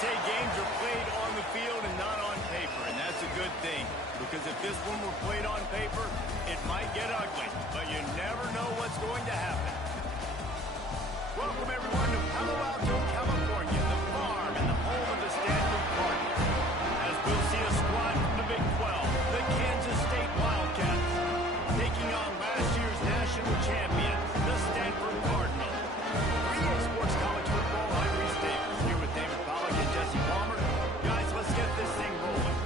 say games are played on the field and not on paper, and that's a good thing. Because if this one were played on paper, it might get ugly, but you never know what's going to happen. Welcome, everyone, to Palo Alto, California, the farm and the home of the Stanford Cardinals. As we'll see a squad from the Big 12, the Kansas State Wildcats, taking on last year's national champion, the Stanford Cardinals. 3A Sports College Football, I'm Reese Davis, here with David Pollack and Jesse Palmer. Guys, let's get this thing rolling.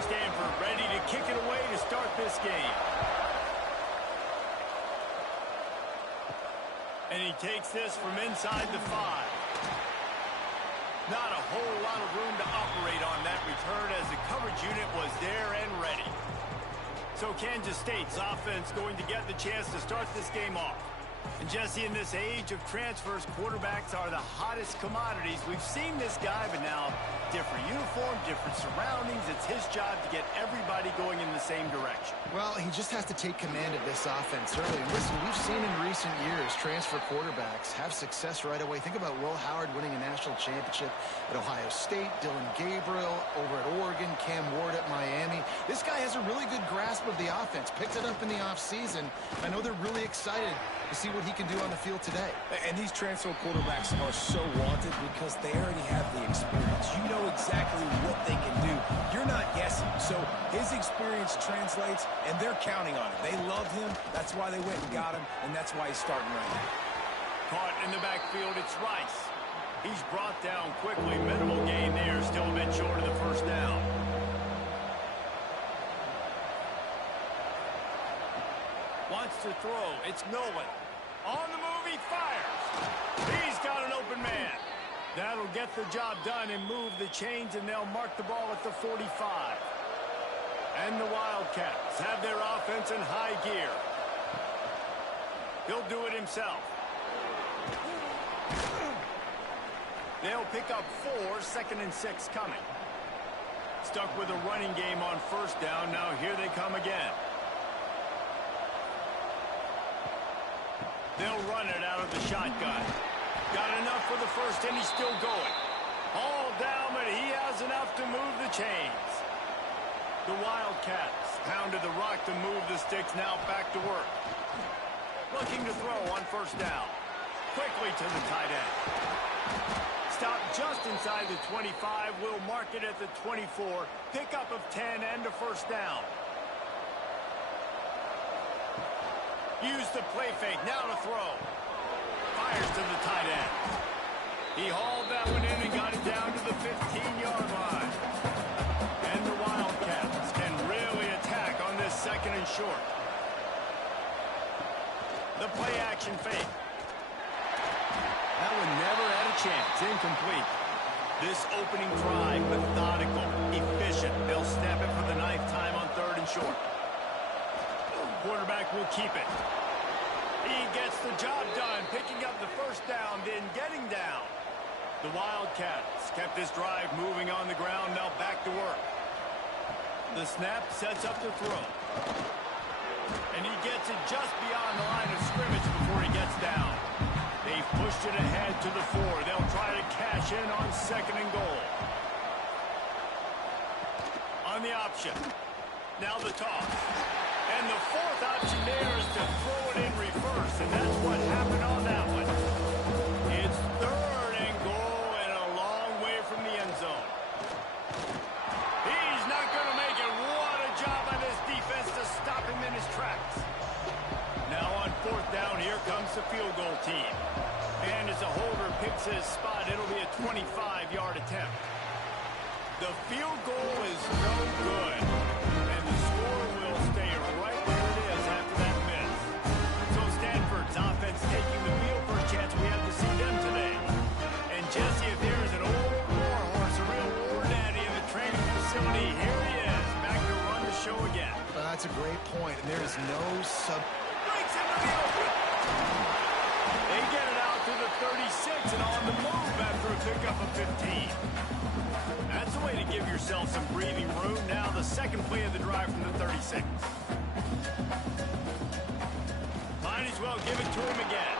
Stanford ready to kick it away to start this game. And he takes this from inside the 5. Not a whole lot of room to operate on that return as the coverage unit was there and ready. So Kansas State's offense going to get the chance to start this game off. And Jesse, in this age of transfers, quarterbacks are the hottest commodities. We've seen this guy, but now different uniform, different surroundings. It's his job to get everybody going in the same direction. Well, he just has to take command of this offense early. And listen, we've seen in recent years transfer quarterbacks have success right away. Think about Will Howard winning a national championship at Ohio State, Dylan Gabriel over at Oregon, Cam Ward at Miami. This guy has a really good grasp of the offense, picked it up in the offseason. I know they're really excited to see what he can do on the field today. And these transfer quarterbacks are so wanted because they already have the experience. You know exactly what they can do. You're not guessing. So his experience translates, and they're counting on it. They love him. That's why they went and got him, and that's why he's starting right now. Caught in the backfield, it's Rice. He's brought down quickly. Minimal gain there, still a bit short of the first down. Wants to throw. It's Nolan. On the move, he fires. He's got an open man. That'll get the job done and move the chains, and they'll mark the ball at the 45. And the Wildcats have their offense in high gear. He'll do it himself. They'll pick up 4, 2nd and 6 coming. Stuck with a running game on first down. Now here they come again. They'll run it out of the shotgun. Got enough for the first, and he's still going. All down, but he has enough to move the chains. The Wildcats pounded the rock to move the sticks, now back to work. Looking to throw on first down. Quickly to the tight end. Stop just inside the 25. We'll mark it at the 24. Pickup of 10 and a first down. Use the play fake, now to throw. Fires to the tight end. He hauled that one in and got it down to the 15-yard line. And the Wildcats can really attack on this 2nd and short. The play action fake. That one never had a chance, incomplete. This opening drive, methodical, efficient. They'll snap it for the 9th time on 3rd and short. Quarterback will keep it. He gets the job done, picking up the first down, then getting down. The Wildcats kept this drive moving on the ground, now back to work. The snap sets up the throw. And he gets it just beyond the line of scrimmage before he gets down. They've pushed it ahead to the 4. They'll try to cash in on 2nd and goal. On the option. Now the toss. And the 4th option there is to throw it in reverse, and that's what happened on that one. It's 3rd and goal and a long way from the end zone. He's not going to make it. What a job by this defense to stop him in his tracks. Now on 4th down, here comes the field goal team. And as a holder picks his spot, it'll be a 25-yard attempt. The field goal is no good. And the score will stay right where it is after that miss. So Stanford's offense taking the field. First chance we have to see them today. And Jesse, if there is an old war horse, a real war daddy in the training facility, here he is, back to run the show again. That's a great point, and there is no Breaks into the open. They get it out to the 36 and on the move after a pickup of 15. That's a way to give yourself some breathing room. Now the second play of the drive from the 36. Might as well give it to him again.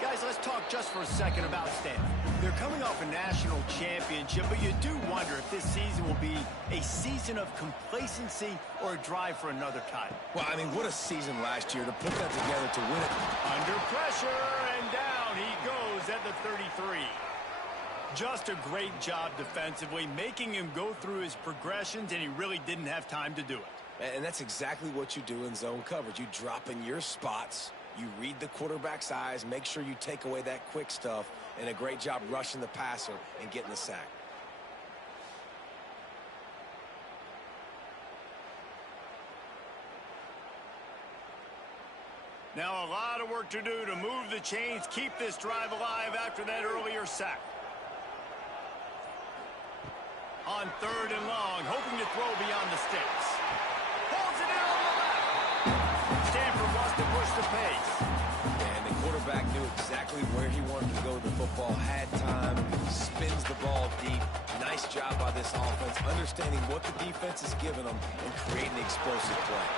Guys, let's talk just for a second about Stanford. They're coming off a national championship, but you do wonder if this season will be a season of complacency or a drive for another title. Well, I mean, what a season last year to put that together to win it. Under pressure, and down he goes at the 33. Just a great job defensively, making him go through his progressions, and he really didn't have time to do it. And that's exactly what you do in zone coverage. You drop in your spots, you read the quarterback's eyes, make sure you take away that quick stuff, and a great job rushing the passer and getting the sack. Now a lot of work to do to move the chains, keep this drive alive after that earlier sack. On 3rd and long, hoping to throw beyond the sticks. Holds it in on the left. Stanford wants to push the pace. And the quarterback knew exactly where he wanted to go with the football, had time, spins the ball deep. Nice job by this offense, understanding what the defense is giving them and creating explosive play.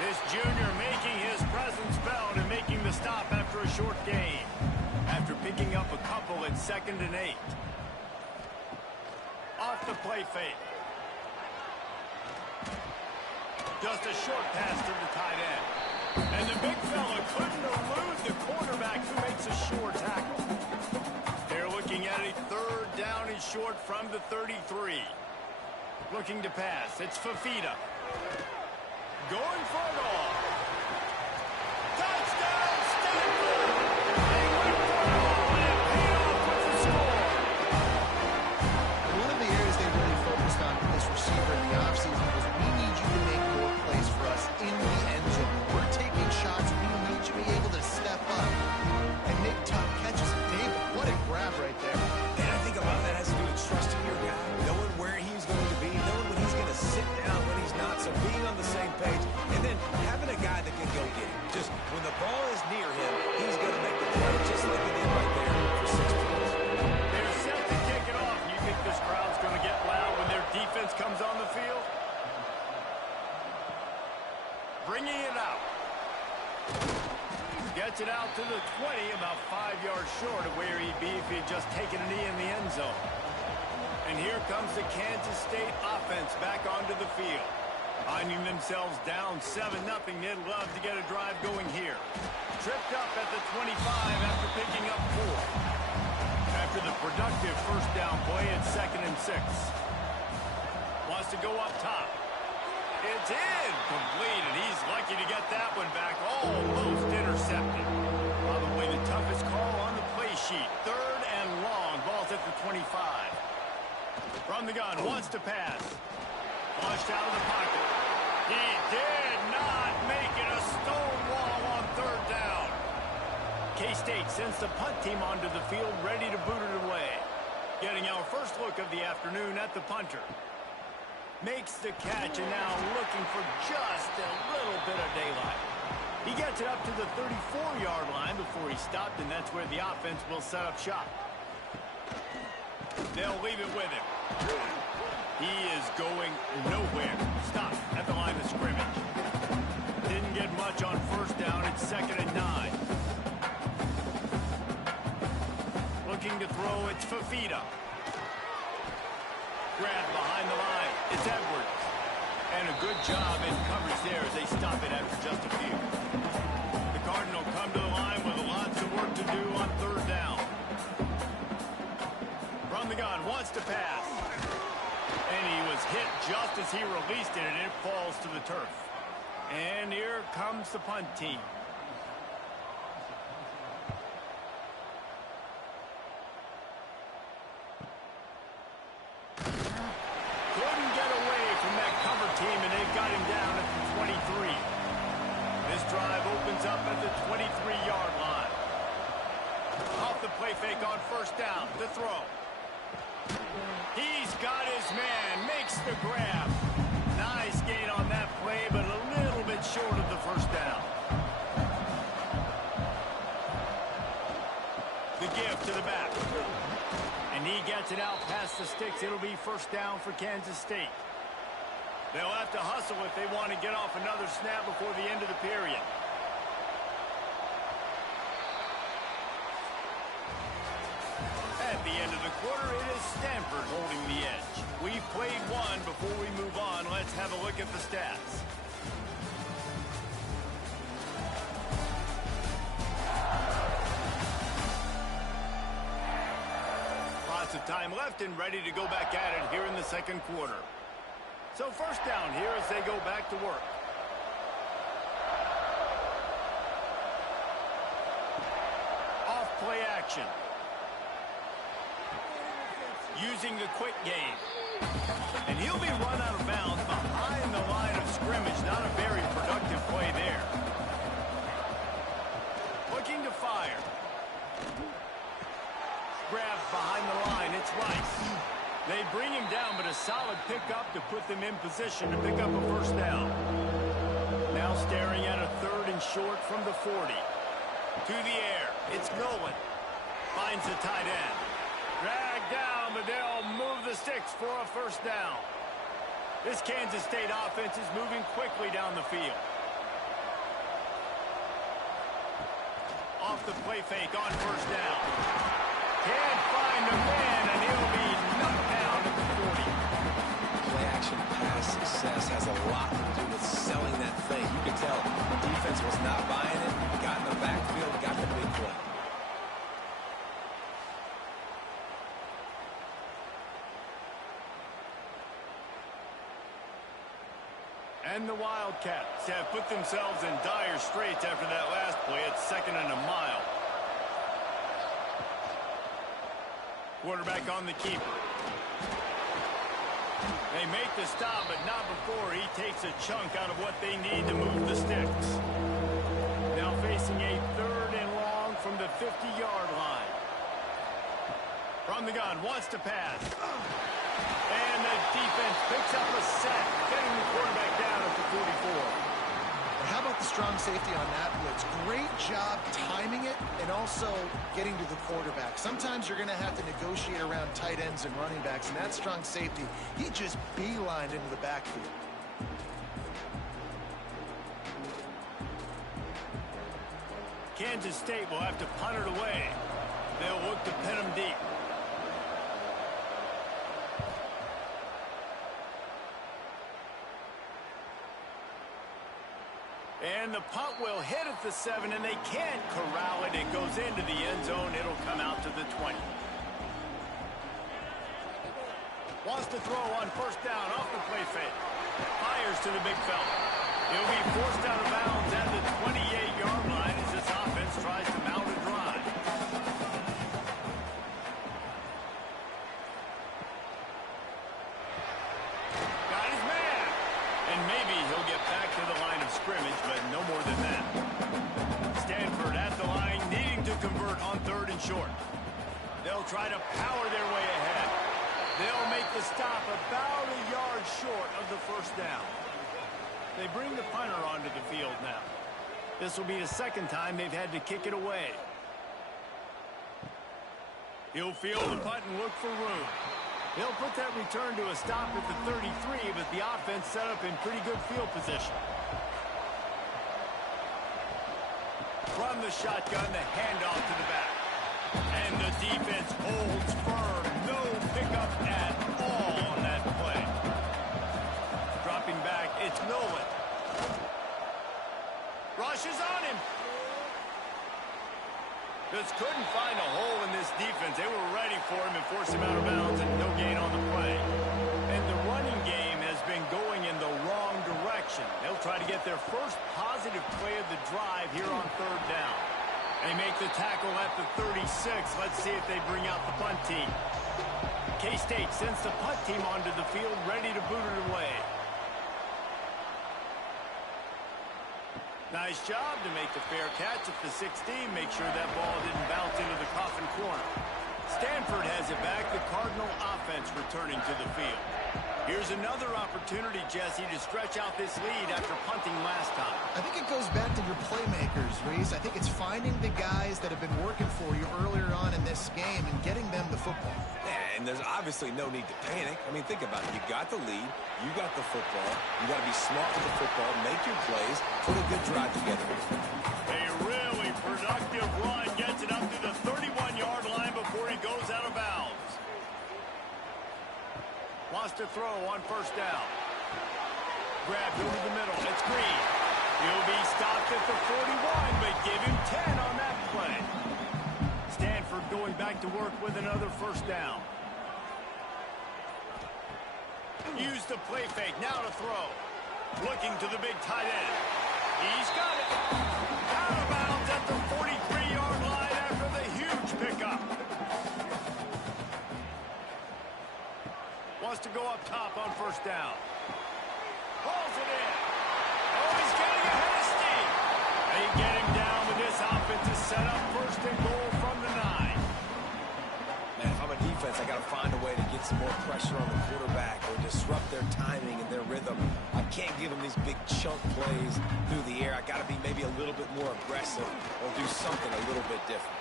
This junior making his presence felt and making the stop after a short gain. After picking up a couple at 2nd and 8. Off the play fake. Just a short pass to the tight end. And the big fella couldn't elude the quarterback who makes a sure tackle. They're looking at a 3rd down and short from the 33. Looking to pass. It's Fafita. Going for it all. Touchdown, Stanford! They went for it all, and it paid off with the score. One of the areas they really focused on with this receiver in the offseason was we need you to make more plays for us in the end zone. We're taking shots. We need you to be able to step up and make tough catches. David, what a grab right there. And I think a lot of that has to do with trusting your guy, knowing where he's going to be, knowing when he's going to sit down, when he's not, so being on the same page, and then having a guy that can go get it. Just when the ball is near him, he's going to make the play, just like he did right there for 6 points. They're set to kick it off. You think this crowd's going to get loud when their defense comes on the field? Bringing it out. Gets it out to the 20, about 5 yards short of where he'd be if he had just taken a knee in the end zone. And here comes the Kansas State offense back onto the field. Finding themselves down 7-0, they'd love to get a drive going here. Tripped up at the 25 after picking up 4. After the productive 1st down play at 2nd and 6. Wants to go up top. It's incomplete, and he's lucky to get that one back. Almost intercepted. Probably the toughest call on the play sheet. 3rd and long. Ball's at the 25. From the gun, wants to pass. Flushed out of the pocket. He did not make it. A stone wall on 3rd down. K-State sends the punt team onto the field, ready to boot it away. Getting our first look of the afternoon at the punter. Makes the catch, and now looking for just a little bit of daylight. He gets it up to the 34-yard line before he stopped, and that's where the offense will set up shop. They'll leave it with him. He is going nowhere. Stop at the line of scrimmage. Didn't get much on 1st down. It's 2nd and 9. Looking to throw. It's Fafita. Grab behind the line. It's Edwards. And a good job in coverage there as they stop it after just a few. The Cardinals come to the line with lots of work to do on 3rd down. From the gun, wants to pass. And he was hit just as he released it, and it falls to the turf. And here comes the punt team. Couldn't get away from that cover team, and they've got him down at the 23. This drive opens up at the 23-yard line. Off the play fake on 1st down. The throw. He's got his man. Makes the grab. Nice gain on that play, but a little bit short of the 1st down. The give to the back. And he gets Gets it out past the sticks. It'll be first down for Kansas State. They'll have to hustle if they want to get off another snap before the end of the period. At the end of the quarter, it is Stanford holding the edge. We've played one. Before we move on, let's have a look at the stats. Lots of time left and ready to go back at it here in the second quarter. So first down here as they go back to work. Off play action. Using the quick game. And he'll be run out of bounds behind the line of scrimmage. Not a very productive play there. Looking to fire. Grabbed behind the line. It's Rice. They bring him down, but a solid pickup to put them in position to pick up a first down. Now staring at a 3rd and short from the 40. To the air. It's Nolan. Finds the tight end. Dragged down, but they'll move the sticks for a first down. This Kansas State offense is moving quickly down the field. Off the play fake on first down. Can't find the man, and he'll be knocked down at the 40. Play action pass success has a lot to do with selling that thing. You can tell the defense was not buying it. Got in the backfield, got the big play. And the Wildcats have put themselves in dire straits after that last play at 2nd and a mile. Quarterback on the keeper. They make the stop, but not before he takes a chunk out of what they need to move the sticks. Now facing a 3rd and long from the 50-yard line. From the gun, wants to pass. And the defense picks up a sack, getting the quarterback down at the 44. And how about the strong safety on that blitz? Great job timing it and also getting to the quarterback. Sometimes you're going to have to negotiate around tight ends and running backs, and that strong safety, he just beelined into the backfield. Kansas State will have to punt it away. They'll look to pin him deep. And the punt will hit at the 7, and they can't corral it. It goes into the end zone. It'll come out to the 20. Wants to throw on first down off the play fake. Fires to the big fella. He'll be forced out of bounds at the 28-yard line as this offense tries to mount a drive. Got his man. And maybe he'll get back to the line of scrimmage, but no more than that. Stanford at the line, needing to convert on 3rd and short. They'll try to power their way ahead. They'll make the stop about a yard short of the first down. They bring the punter onto the field now. This will be the 2nd time they've had to kick it away. He'll field the punt and look for room. He'll put that return to a stop at the 33, but the offense set up in pretty good field position. From the shotgun, the handoff to the back. And the defense holds firm. No pickup at all on that play. Dropping back, it's Nolan. Rushes on him. Just couldn't find a hole in this defense. They were ready for him and forced him out of bounds, and no gain on the play. And the running game has been going in the wrong direction. They'll try to get their first positive play of the drive here on 3rd down. They make the tackle at the 36. Let's see if they bring out the punt team. K-State sends the punt team onto the field, ready to boot it away. Nice job to make the fair catch at the 16. Make sure that ball didn't bounce into the coffin corner. Stanford has it back. The Cardinal offense returning to the field. Here's another opportunity, Jesse, to stretch out this lead after punting last time. I think it goes back to your playmakers, Reese. I think it's finding the guys that have been working for you earlier on in this game and getting them the football. Yeah, and there's obviously no need to panic. I mean, think about it. You got the lead. You got the football. You got to be smart with the football, make your plays, put a good drive together. A really productive run gets it up to the 31-yard line before he goes out of bounds. Wants to throw on first down. Grabbed over the middle. It's Green. He'll be stopped at the 41, but give him 10 on that play. Stanford going back to work with another first down. Use the play fake. Now to throw. Looking to the big tight end. He's got it. Out of bounds at the 43-yard line after the huge pickup. Wants to go up top on first down. Pulls it in. Oh, he's getting ahead of steam. They get him down with this offense to set up first and goal from the 9. Man, if I'm a defense, I got to find a way to get some more pressure on the quarterback or disrupt their timing and their rhythm. I can't give them these big chunk plays through the air. I got to be maybe a little bit more aggressive or do something a little bit different.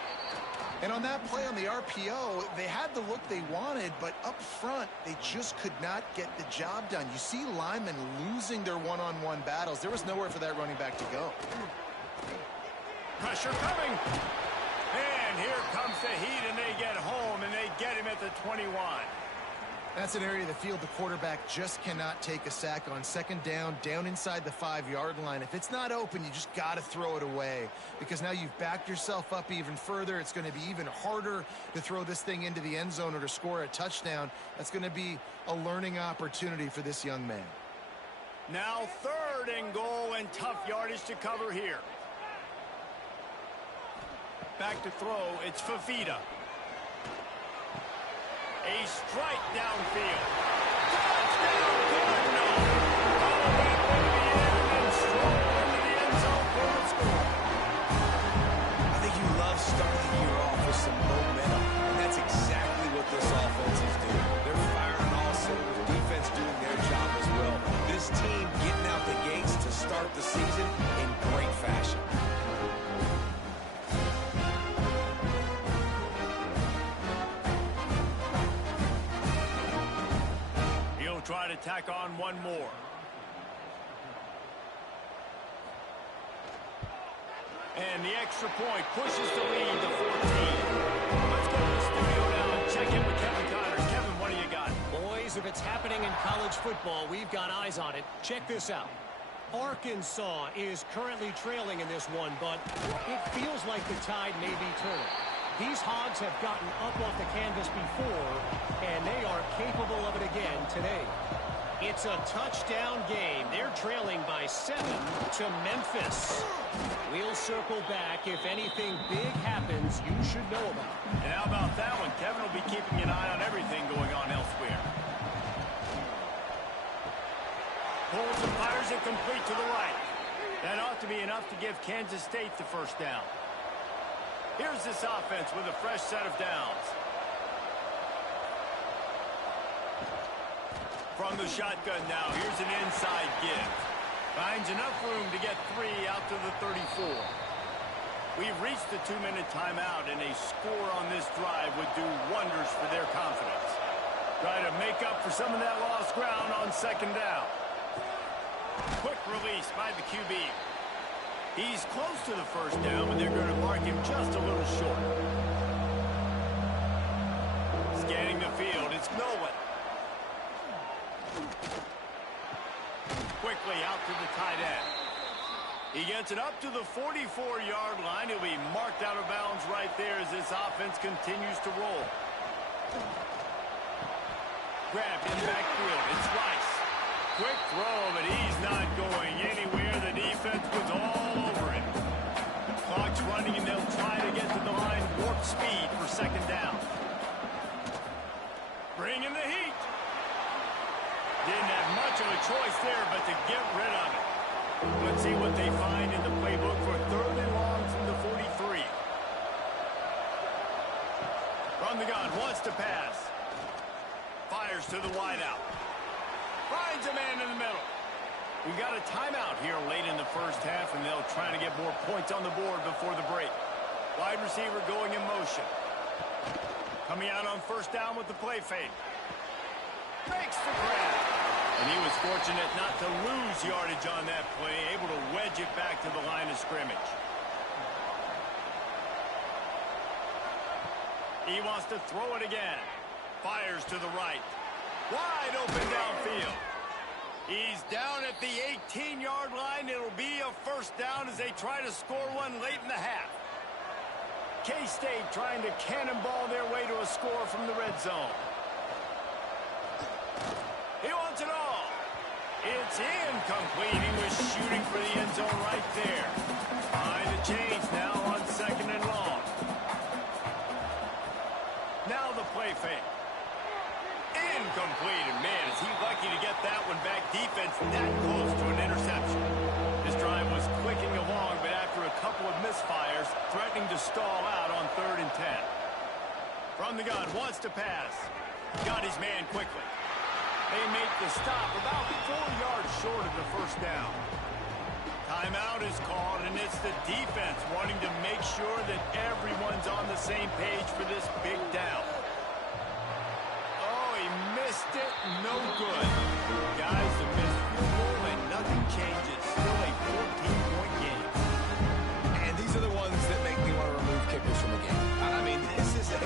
And on that play on the RPO, they had the look they wanted, but up front, they just could not get the job done. You see linemen losing their one-on-one battles. There was nowhere for that running back to go. Pressure coming. And here comes the heat, and they get home, and they get him at the 21. That's an area of the field the quarterback just cannot take a sack on. Second down, down inside the 5-yard line. If it's not open, you just got to throw it away because now you've backed yourself up even further. It's going to be even harder to throw this thing into the end zone or to score a touchdown. That's going to be a learning opportunity for this young man. Now 3rd and goal and tough yardage to cover here. Back to throw, it's Fafita. A strike downfield. Touchdown, Cardinals! All the way from the end and stroll into the end zone for the score. I think you love starting the year off with some momentum, and that's exactly what this offense is doing. They're firing on all cylinders, defense doing their job as well. This team getting out the gates to start the season in great fashion. Try to tack on one more. And the extra point pushes the lead to 14. Let's go to the studio now and check in with Kevin Connors. Kevin, what do you got? Boys, if it's happening in college football, we've got eyes on it. Check this out. Arkansas is currently trailing in this one, but it feels like the tide may be turning. These Hogs have gotten up off the canvas before, and they are capable of it again today. It's a touchdown game. They're trailing by 7 to Memphis. We'll circle back. If anything big happens, you should know about it. And how about that one? Kevin will be keeping an eye on everything going on elsewhere. Pulls and fires it complete to the right. That ought to be enough to give Kansas State the first down. Here's this offense with a fresh set of downs. From the shotgun now, here's an inside give. Finds enough room to get 3 out to the 34. We've reached the 2-minute timeout, and a score on this drive would do wonders for their confidence. Try to make up for some of that lost ground on second down. Quick release by the QB. He's close to the first down, but they're going to mark him just a little short. Scanning the field, it's Nolan. Quickly out to the tight end. He gets it up to the 44-yard line. He'll be marked out of bounds right there as this offense continues to roll. Grabbed in the backfield, it's Rice. Quick throw, but he's not going anywhere. The defense was all over him. Clock's running, and they'll try to get to the line warp speed for second down. Bring in the heat. Didn't have much of a choice there, but to get rid of it. Let's see what they find in the playbook for 3rd and long from the 43. From the gun, wants to pass. Fires to the wideout. Finds a man in the middle. We got a timeout here late in the first half, and they'll try to get more points on the board before the break. Wide receiver going in motion. Coming out on first down with the play fake. Makes the grab. And he was fortunate not to lose yardage on that play, able to wedge it back to the line of scrimmage. He wants to throw it again. Fires to the right. Wide open downfield. He's down at the 18-yard line. It'll be a first down as they try to score one late in the half. K-State trying to cannonball their way to a score from the red zone. He wants it all. It's incomplete. He was shooting for the end zone right there. Behind the chains now on second and long. Now the play fake. Incomplete. And man, is he lucky to get that one back. Defense that close to an interception. This drive was clicking along, but after a couple of misfires, threatening to stall out on 3rd and 10. From the gun, wants to pass. Got his man quickly. They make the stop about 4 yards short of the first down. Timeout is called, and it's the defense wanting to make sure that everyone's on the same page for this big down. Oh, he missed it. No good. Guys, the missed field goal and nothing changes. Still a 14-point game. And these are the ones that make me want to remove kickers from the game. I mean, this is a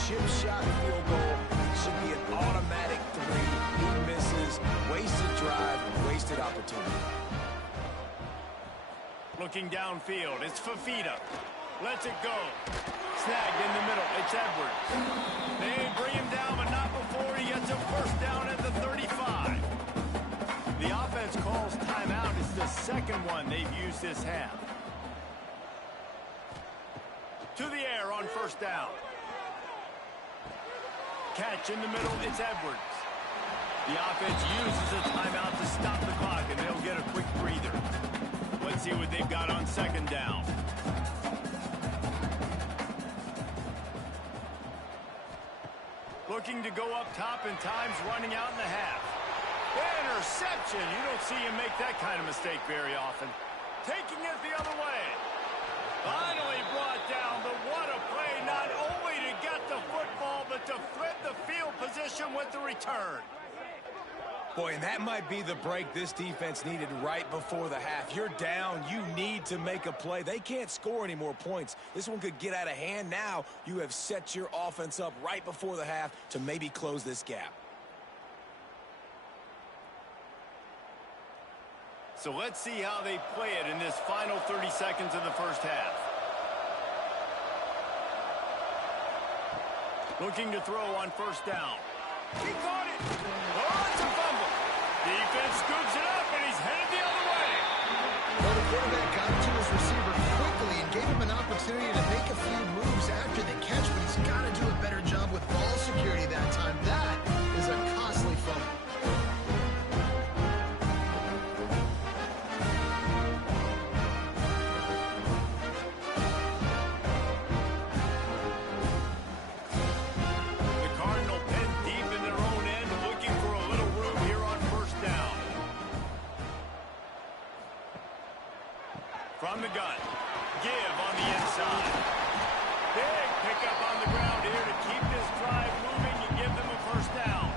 chip shot field goal. It should be an automatic 3. He misses. Wasted drive, wasted opportunity. Looking downfield, it's Fafita. Lets it go. Snagged in the middle, it's Edwards. They bring him down, but not before he gets a first down at the 35. The offense calls timeout. It's the second one they've used this half. To the air on first down. Catch in the middle, it's Edwards. The offense uses a timeout to stop the clock, and they'll get a quick breather. Let's see what they've got on second down. Looking to go up top, and time's running out in the half. Interception. You don't see him make that kind of mistake very often. Taking it the other way. Finally brought down, but what a play. Not only to get the football, but to flip the field position with the return. Boy, and that might be the break this defense needed right before the half. You're down. You need to make a play. They can't score any more points. This one could get out of hand now. You have set your offense up right before the half to maybe close this gap. So let's see how they play it in this final 30 seconds of the first half. Looking to throw on first down. He caught it. Oh, it's a fumble. Defense scoops it up, and he's headed the other way. Well, the quarterback got to his receiver quickly and gave him an opportunity to make a few moves after the catch, but he's got to do a better job with ball security that time. That is a costly fumble. From the gun. Give on the inside. Big pickup on the ground here to keep this drive moving and give them a first down.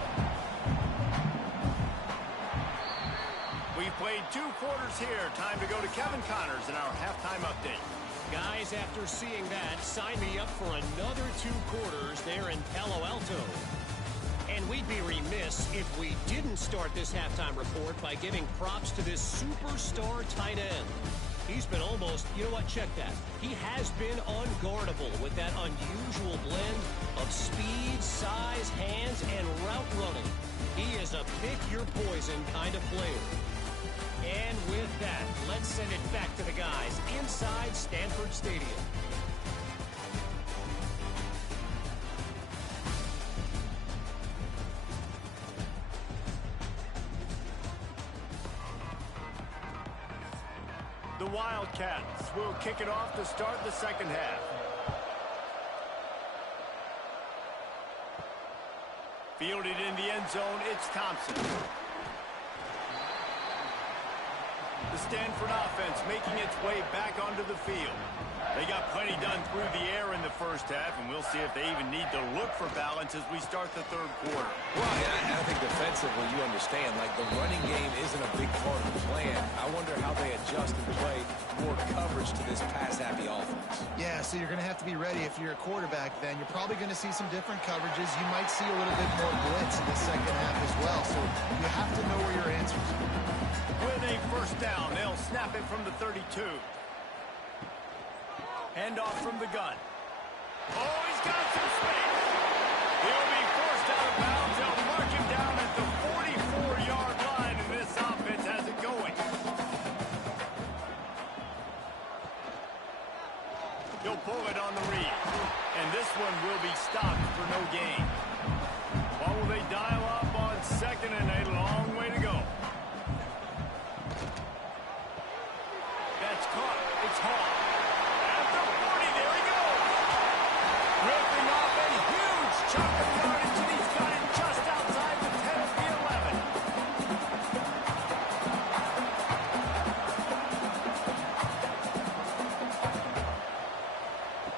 We've played 2 quarters here. Time to go to Kevin Connors in our halftime update. Guys, after seeing that, sign me up for another 2 quarters there in Palo Alto. And we'd be remiss if we didn't start this halftime report by giving props to this superstar tight end. He's been almost, you know what, check that. He has been unguardable with that unusual blend of speed, size, hands, and route running. He is a pick-your-poison kind of player. And with that, let's send it back to the guys inside Stanford Stadium. The Wildcats will kick it off to start the second half. Fielded in the end zone, it's Thompson. The Stanford offense making its way back onto the field. They got plenty done through the air in the first half, and we'll see if they even need to look for balance as we start the third quarter. Well, I think defensively, you understand, like the running game isn't a big part of the plan. I wonder how they adjust and play more coverage to this pass-happy offense. Yeah, so you're going to have to be ready if you're a quarterback then. You're probably going to see some different coverages. You might see a little bit more blitz in the second half as well, so you have to know where your answers are. With a first down, they'll snap it from the 32. Hand off from the gun. Oh, he's got some space. He'll be forced out of bounds. They'll mark him down at the 44-yard line, and this offense has it going. He'll pull it on the read, and this one will be stopped for no gain. What will they dial up on second and a long way to go? That's caught. It's Hall. At the 40, there he goes. Ripping off a huge chunk of yardage, and he's got it just outside the 10 of the 11.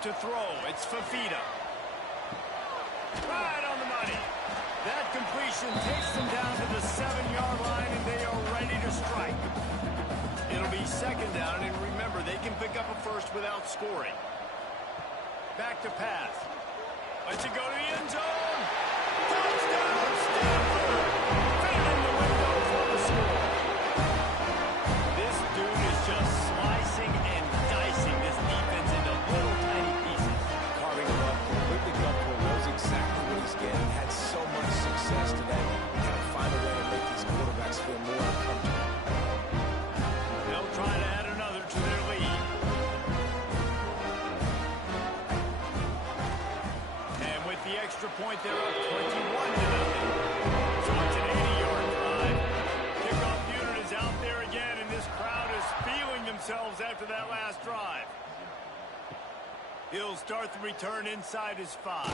To throw, it's Fafita. Right on the money. That completion takes them down to the 7-yard line, and they are ready to strike. It'll be second down, and remember, they can pick up a first without scoring. Back to pass. Lets it go to the end zone. Touchdown, Stanford! Fit in the window for the score. This dude is just slicing and dicing this defense into little tiny pieces. Carving him up, completely comfortable, knows exactly what he's getting. Had so much success today. Got to find a way to make these quarterbacks feel more uncomfortable. They'll try to add another to their lead. And with the extra point, they're up 21-0. So it's an 80-yard drive. Kickoff unit is out there again, and this crowd is feeling themselves after that last drive. He'll start the return inside his 5.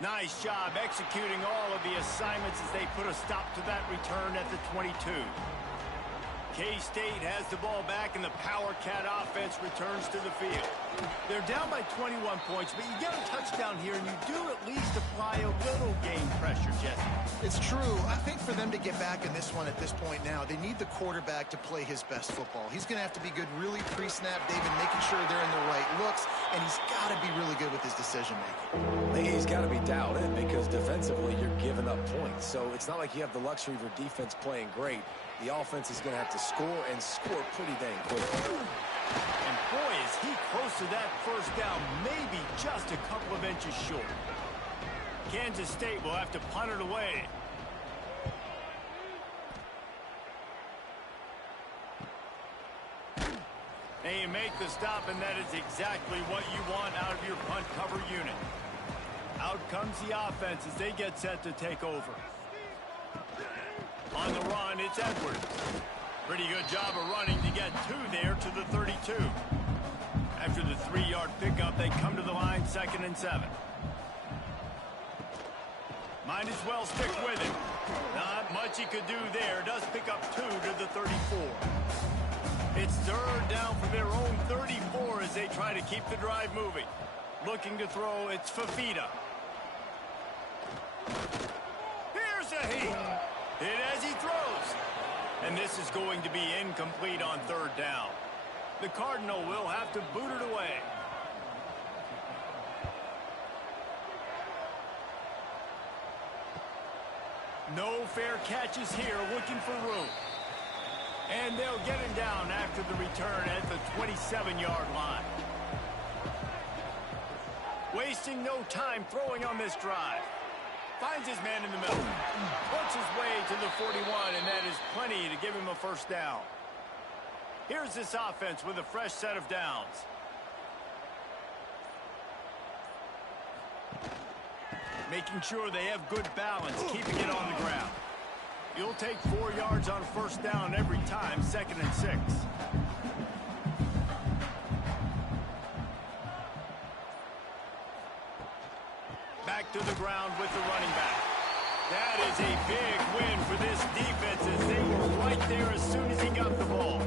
Nice job executing all of the assignments as they put a stop to that return at the 22. K-State has the ball back, and the Power Cat offense returns to the field. They're down by 21 points, but you get a touchdown here, and you do at least apply a little game pressure, Jesse. It's true. I think for them to get back in this one at this point now, they need the quarterback to play his best football. He's going to have to be good really pre-snap, David, making sure they're in the right looks, and he's got to be really good with his decision-making. He's got to be dialed in because defensively you're giving up points. So it's not like you have the luxury of your defense playing great. The offense is going to have to score and score pretty dang quick. And boy, is he close to that first down, maybe just a couple of inches short. Kansas State will have to punt it away. And you make the stop, and that is exactly what you want out of your punt cover unit. Out comes the offense as they get set to take over. On the run, it's Edwards. Pretty good job of running to get 2 there to the 32. After the 3-yard pickup, they come to the line, 2nd and 7. Might as well stick with him. Not much he could do there. Does pick up 2 to the 34. It's 3rd down for their own 34 as they try to keep the drive moving. Looking to throw, it's Fafita. Here's a heat. Hit as he throws. And this is going to be incomplete on 3rd down. The Cardinal will have to boot it away. No fair catches here, looking for room. And they'll get him down after the return at the 27-yard line. Wasting no time throwing on this drive. Finds his man in the middle. Puts his way to the 41, and that is plenty to give him a first down. Here's this offense with a fresh set of downs. Making sure they have good balance, keeping it on the ground. You'll take 4 yards on first down every time, 2nd and 6. Back to the ground with the running back. That is a big win for this defense as they were right there as soon as he got the ball.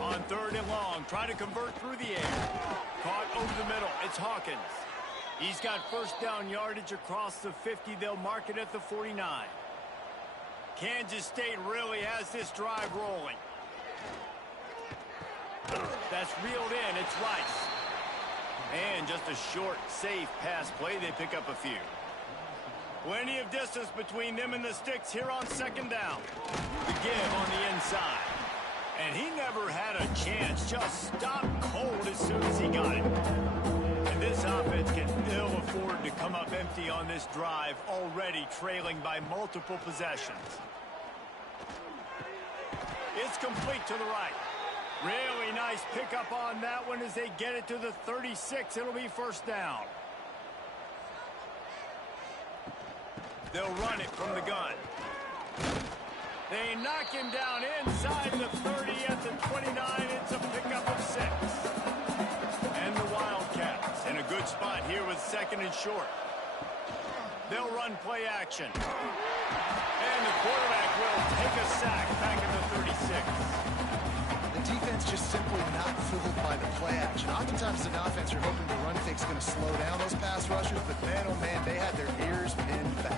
On 3rd and long, trying to convert through the air. Caught over the middle. It's Hawkins. He's got first down yardage across the 50. They'll mark it at the 49. Kansas State really has this drive rolling. That's reeled in. It's Rice. And just a short, safe pass play. They pick up a few. Plenty of distance between them and the sticks here on 2nd down. The give on the inside. And he never had a chance. Just stopped cold as soon as he got it. And this offense can ill afford to come up empty on this drive, already trailing by multiple possessions. It's complete to the right. Really nice pickup on that one as they get it to the 36. It'll be first down. They'll run it from the gun. They knock him down inside the 30 at the 29. It's a pickup of 6. And the Wildcats in a good spot here with 2nd and short. They'll run play action. And the quarterback will take a sack back at the 36. The defense just simply not fooled by the play action. Oftentimes an offense, you're hoping the run fake's going to slow down those pass rushers, but man, oh man, they had their ears pinned back.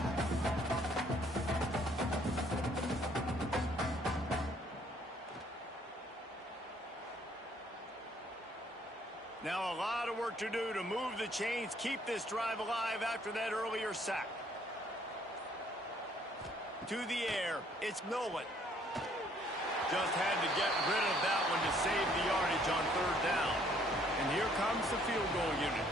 Now a lot of work to do to move the chains, keep this drive alive after that earlier sack. To the air, it's Nolan. Just had to get rid of that one to save the yardage on 3rd down. And here comes the field goal unit.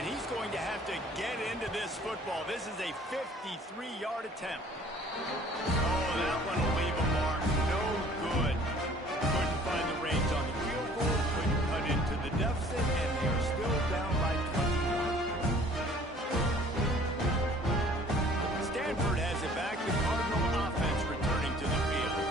And he's going to have to get into this football. This is a 53-yard attempt. Oh, that one will leave a mark. No good. Couldn't find the range on the field goal. Couldn't cut into the deficit. And they're still down by 21. Stanford has it back. The Cardinal offense returning to the field.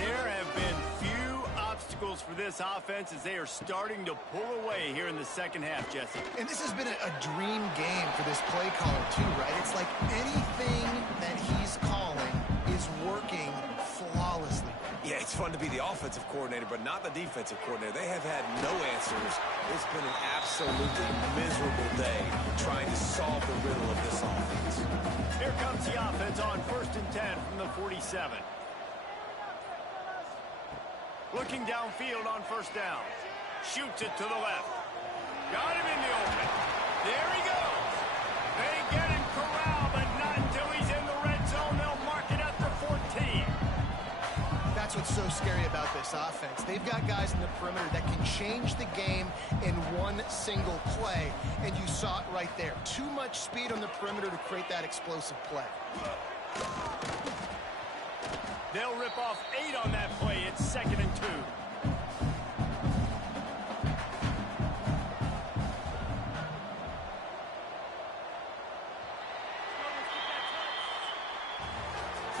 There have been few obstacles for this offense as they are starting to pull away here in the 2nd half, Jesse. And this has been a dream game for this play caller too, right? It's like anything that he's calling is working flawlessly. Yeah, it's fun to be the offensive coordinator, but not the defensive coordinator. They have had no answers. It's been an absolutely miserable day trying to solve the riddle of this offense. Here comes the offense on 1st and 10 from the 47. Looking downfield on 1st down. Shoots it to the left. Got him in the open. There he goes. They get him corralled, but not until he's in the red zone. They'll mark it at the 14. That's what's so scary about this offense. They've got guys in the perimeter that can change the game in one single play, and you saw it right there. Too much speed on the perimeter to create that explosive play. They'll rip off 8 on that play. It's 2nd and 2.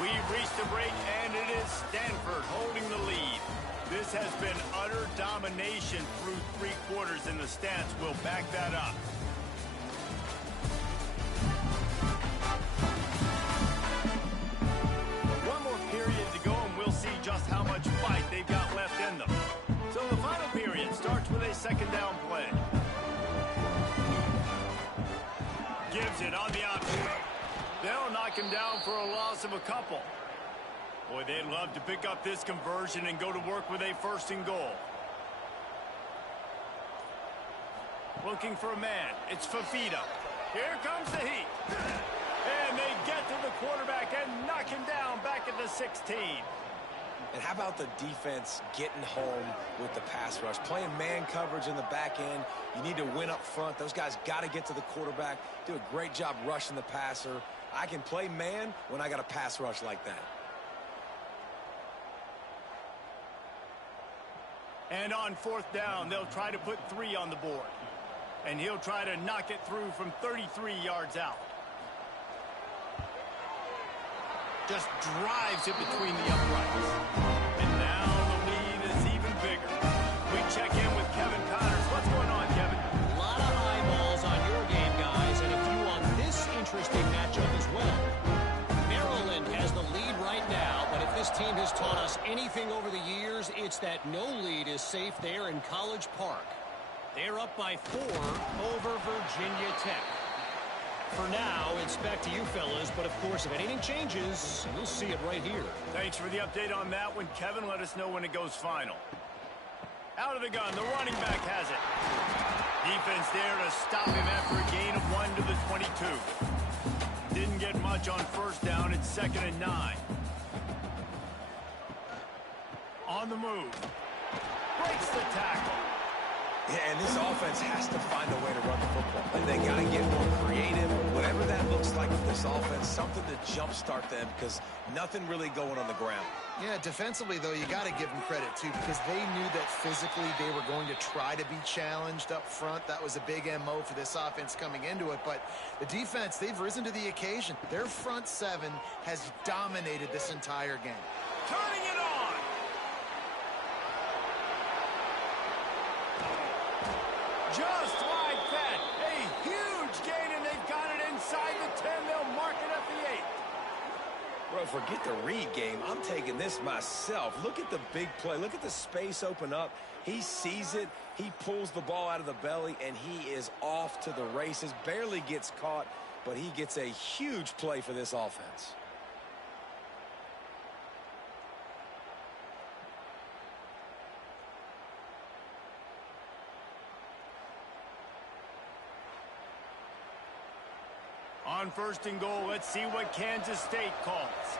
We've reached the break, and it is Stanford holding the lead. This has been utter domination through 3 quarters, and the stats will back that up. One more period to go, and we'll see just how much fight they've got left in them. So the final period starts with a 2nd down play. Gives it on the option. They'll knock him down for a loss of a couple. Boy, they'd love to pick up this conversion and go to work with a 1st and goal. Looking for a man. It's Fafita. Here comes the heat. And they get to the quarterback and knock him down back at the 16. And how about the defense getting home with the pass rush? Playing man coverage in the back end. You need to win up front. Those guys got to get to the quarterback. Do a great job rushing the passer. I can play man when I got a pass rush like that. And on 4th down, they'll try to put 3 on the board. And he'll try to knock it through from 33 yards out. Just drives it between the uprights. And now the lead is even bigger. We check in with Kevin Connors. What's going on, Kevin? A lot of eyeballs on your game, guys, and a few on this interesting matchup as well. Maryland this team has taught us anything over the years, it's that no lead is safe there in College Park. They're up by 4 over Virginia Tech. For now, it's back to you fellas, but of course, if anything changes, you'll see it right here. Thanks for the update on that one, Kevin. Let us know when it goes final. Out of the gun, the running back has it. Defense there to stop him after a gain of 1 to the 22. Didn't get much on first down. It's 2nd and 9. On the move. Breaks the tackle. Yeah, and this offense has to find a way to run the football. They got to get more creative, whatever that looks like with this offense, something to jumpstart them because nothing really going on the ground. Yeah, defensively, though, you got to give them credit, too, because they knew that physically they were going to try to be challenged up front. That was a big MO for this offense coming into it. But the defense, they've risen to the occasion. Their front 7 has dominated this entire game. Turning it on. Just like that, a huge gain, and they've got it inside the 10. They'll mark it at the 8. Bro, forget the read game. I'm taking this myself. Look at the big play. Look at the space open up. He sees it. He pulls the ball out of the belly, and he is off to the races. Barely gets caught, but he gets a huge play for this offense. On 1st and goal, let's see what Kansas State calls.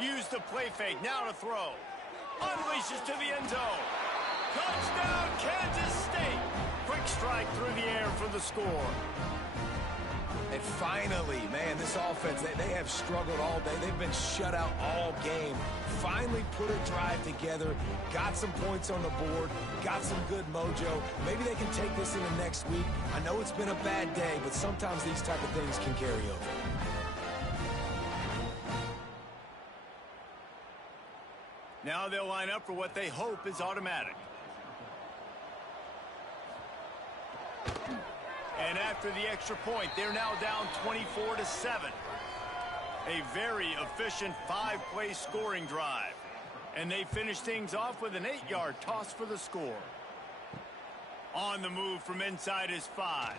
Use the play fake, now to throw. Unleashes to the end zone. Touchdown, Kansas State. Quick strike through the air for the score. And finally, man, this offense, they have struggled all day. They've been shut out all game. Finally put a drive together, got some points on the board, got some good mojo. Maybe they can take this into next week. I know it's been a bad day, but sometimes these type of things can carry over. Now they'll line up for what they hope is automatic. And after the extra point, they're now down 24-7. A very efficient 5-play scoring drive. And they finish things off with an 8-yard toss for the score. On the move from inside his 5.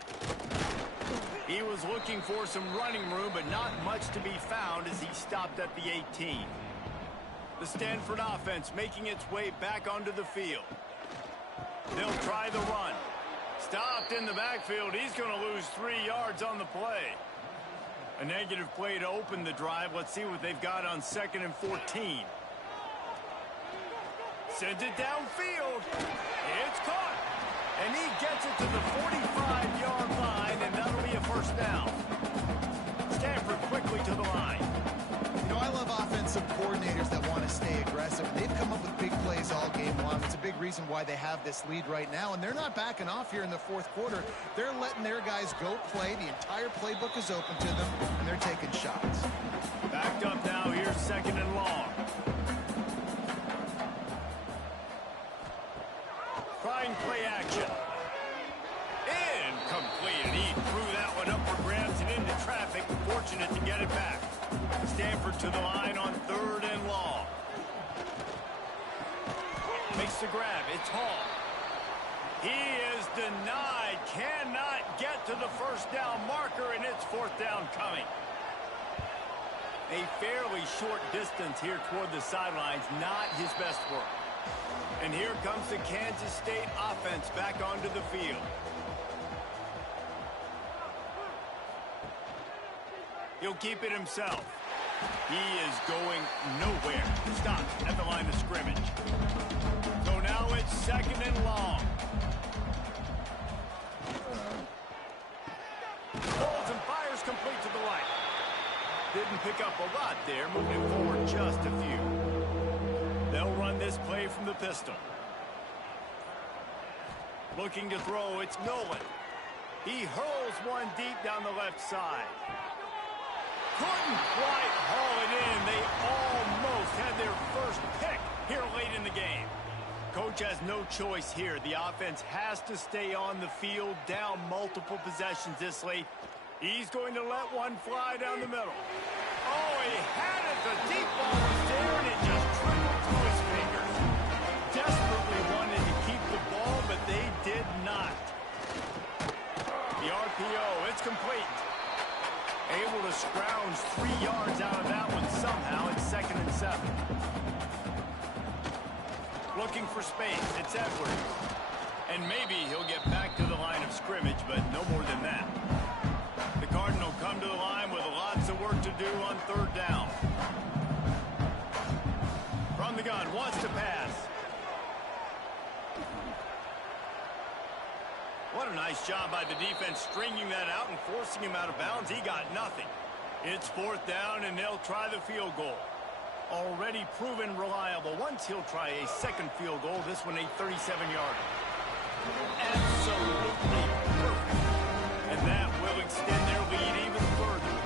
He was looking for some running room, but not much to be found as he stopped at the 18. The Stanford offense making its way back onto the field. They'll try the run. Stopped in the backfield. He's going to lose 3 yards on the play. A negative play to open the drive. Let's see what they've got on 2nd and 14. Sends it downfield. It's caught. And he gets it to the 45-yard line, and that'll be a 1st down. Stanford quickly to the line. You know, I love offensive coordinators that want to stay aggressive. They've come up with big plays all game long. It's a big reason why they have this lead right now, and they're not backing off here in the 4th quarter. They're letting their guys go play. The entire playbook is open to them, and they're taking shots. Backed up now. Here's 2nd and long. Trying play action. Incomplete. And he threw that one up for grabs and into traffic. Fortunate to get it back. Stanford to the line on 3rd and long. Makes the grab. It's Hall. He is denied. Cannot get to the 1st down marker, and it's 4th down coming. A fairly short distance here toward the sidelines. Not his best work. And here comes the Kansas State offense back onto the field. He'll keep it himself. He is going nowhere. Stop at the line of scrimmage. So now it's 2nd and long. Holds and fires complete to the right. Didn't pick up a lot there, moving forward just a few. They'll run this play from the pistol. Looking to throw, it's Nolan. He hurls one deep down the left side. Couldn't quite haul it in. They almost had their first pick here late in the game. Coach has no choice here. The offense has to stay on the field, down multiple possessions this late. He's going to let one fly down the middle. complete. Able to scrounge 3 yards out of that one somehow. It's 2nd and 7. Looking for space. It's Edwards. And maybe he'll get back to the line of scrimmage, but no more than that. The Cardinals come to the line with lots of work to do on 3rd down. From the gun, wants to pass. What a nice job by the defense stringing that out and forcing him out of bounds. He got nothing. It's 4th down, and they'll try the field goal. Already proven reliable. Once he'll try a 2nd field goal, this one a 37-yarder. Absolutely perfect. And that will extend their lead even further.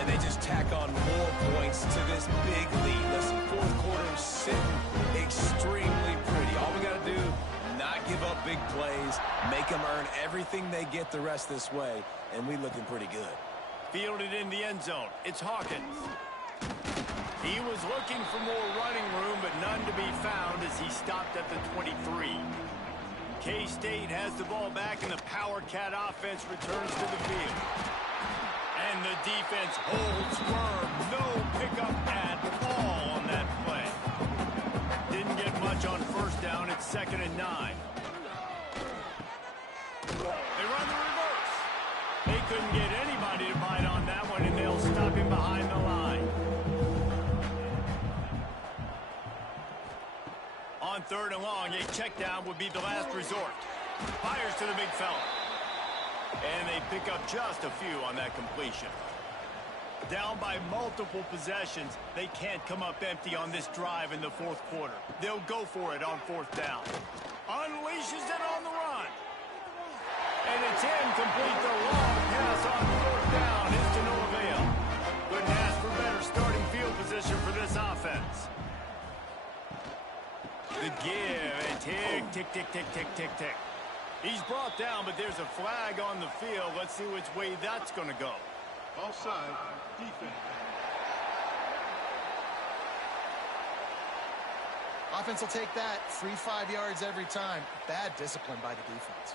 And they just tack on more points to this big lead. Listen, 4th quarter sitting extremely pretty. All we got to do, not give up big plays, make them earn everything they get the rest this way, and we looking pretty good. Fielded in the end zone. It's Hawkins. He was looking for more running room, but none to be found as he stopped at the 23. K-State has the ball back, and the Power Cat offense returns to the field. And the defense holds firm. No pickup at all on that play. Didn't get much on 1st down. It's 2nd and 9. They run the reverse. They couldn't get anybody to bite on that one, and they'll stop him behind the line. On 3rd and long, a check down would be the last resort. Fires to the big fella. And they pick up just a few on that completion. Down by multiple possessions, they can't come up empty on this drive in the 4th quarter. They'll go for it on 4th down. Unleashes it on the run. And it's incomplete. The long pass on 4th down is to no avail. Couldn't ask for better starting field position for this offense. The give, and tick, tick, tick, tick, tick, tick, tick. He's brought down, but there's a flag on the field. Let's see which way that's going to go. Offside, defense. Offense will take that. 3-5 yards every time. Bad discipline by the defense.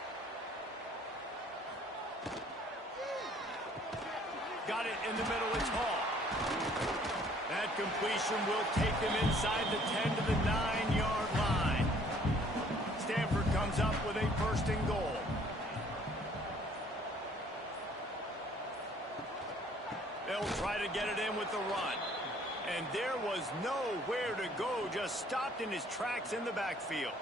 Got it in the middle. It's Hall. That completion will take them inside the 10 to the 9-yard line. Stanford comes up with a 1st and goal. They'll try to get it in with the run. And there was nowhere to go, just stopped in his tracks in the backfield.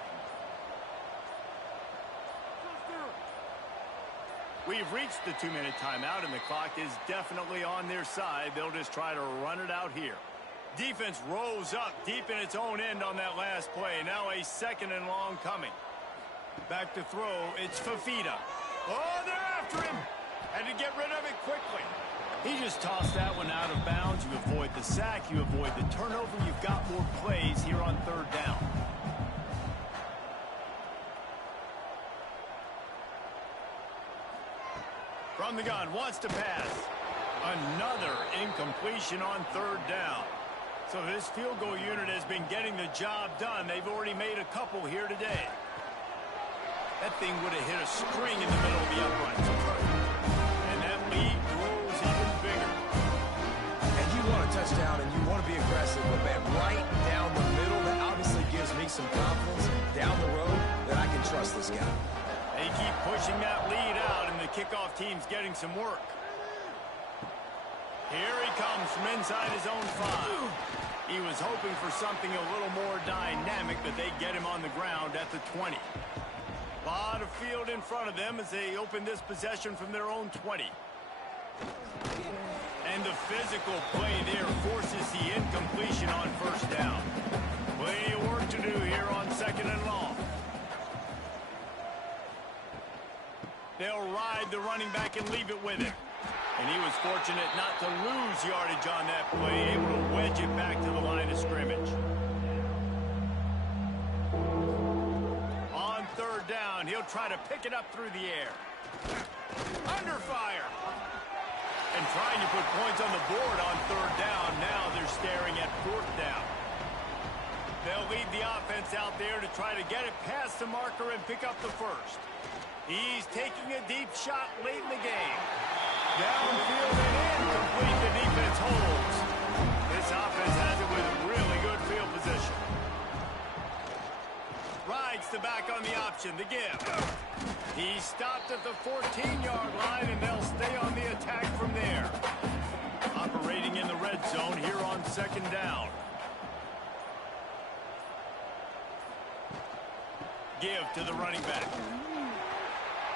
We've reached the 2-minute timeout, and the clock is definitely on their side. They'll just try to run it out here. Defense rolls up deep in its own end on that last play. Now a 2nd and long coming. Back to throw. It's Fafita. Oh, they're after him. Had to get rid of it quickly. He just tossed that one out of bounds. You avoid the sack. You avoid the turnover. You've got more plays here on 3rd down. From the gun, wants to pass. Another incompletion on 3rd down. So this field goal unit has been getting the job done. They've already made a couple here today. That thing would have hit a string in the middle of the uprights. And that lead grows even bigger. And you want a touchdown and you want to be aggressive, but man, right down the middle, that obviously gives me some confidence down the road that I can trust this guy. They keep pushing that lead out, and the kickoff team's getting some work. Here he comes from inside his own 5. He was hoping for something a little more dynamic, but they get him on the ground at the 20. A lot of field in front of them as they open this possession from their own 20. And the physical play there forces the incompletion on 1st down. Plenty of work to do here on 2nd and long. They'll ride the running back and leave it with him. And he was fortunate not to lose yardage on that play, able to wedge it back to the line of scrimmage. On 3rd down, he'll try to pick it up through the air. Under fire. And trying to put points on the board on 3rd down. Now they're staring at 4th down. They'll lead the offense out there to try to get it past the marker and pick up the 1st. He's taking a deep shot late in the game. Downfield and incomplete. The defense holds. This offense has it with really good field position. Rides the back on the option. The give. He stopped at the 14-yard line, and they'll stay on the attack from there. Operating in the red zone here on second down. Give to the running back.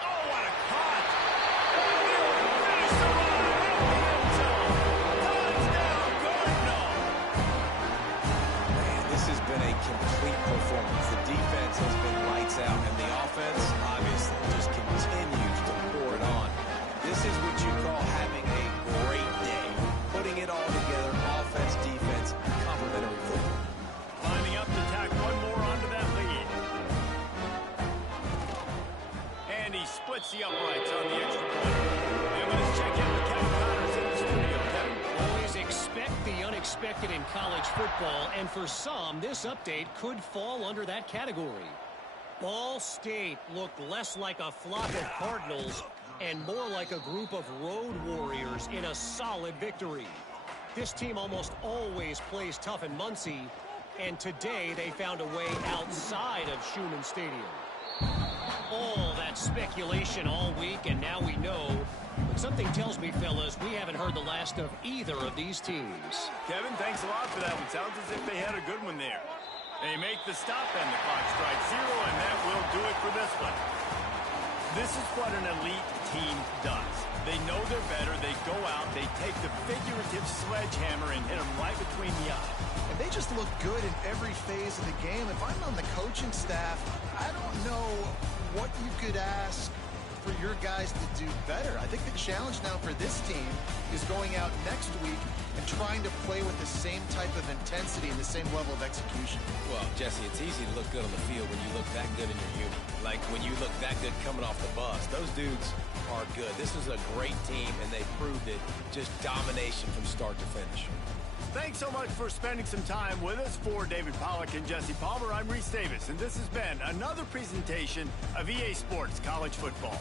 Oh, what a cut! Finish the run in the end zone. Touchdown, Cardinals! Man, this has been a complete performance. The defense has been lights out, and the offense, obviously, just continues to pour it on. This is what you call having a great day. Putting it all together, offense, defense, complementary football. Lining up to tack one more onto that lead. And he splits the uprights on the extra point. And let's check in with Kevin Connors in the studio. Kevin? Always expect the unexpected in college football, and for some, this update could fall under that category. Ball State looked less like a flock of Cardinals and more like a group of road warriors in a solid victory. This team almost always plays tough in Muncie, and today they found a way outside of Schumann Stadium. All that speculation all week, and now we know. But something tells me, fellas, we haven't heard the last of either of these teams. Kevin, thanks a lot for that one. Sounds as if they had a good one there. They make the stop and the clock strikes 0, and that will do it for this one. This is what an elite team does. They know they're better. They go out. They take the figurative sledgehammer and hit them right between the eyes. And they just look good in every phase of the game. If I'm on the coaching staff, I don't know what you could ask for your guys to do better. I think the challenge now for this team is going out next week and trying to play with the same type of intensity and the same level of execution. Well, Jesse, it's easy to look good on the field when you look that good in your unit. Like when you look that good coming off the bus. Those dudes are good. This is a great team, and they proved it. Just domination from start to finish. Thanks so much for spending some time with us. For David Pollack and Jesse Palmer, I'm Reese Davis, and this has been another presentation of EA Sports College Football.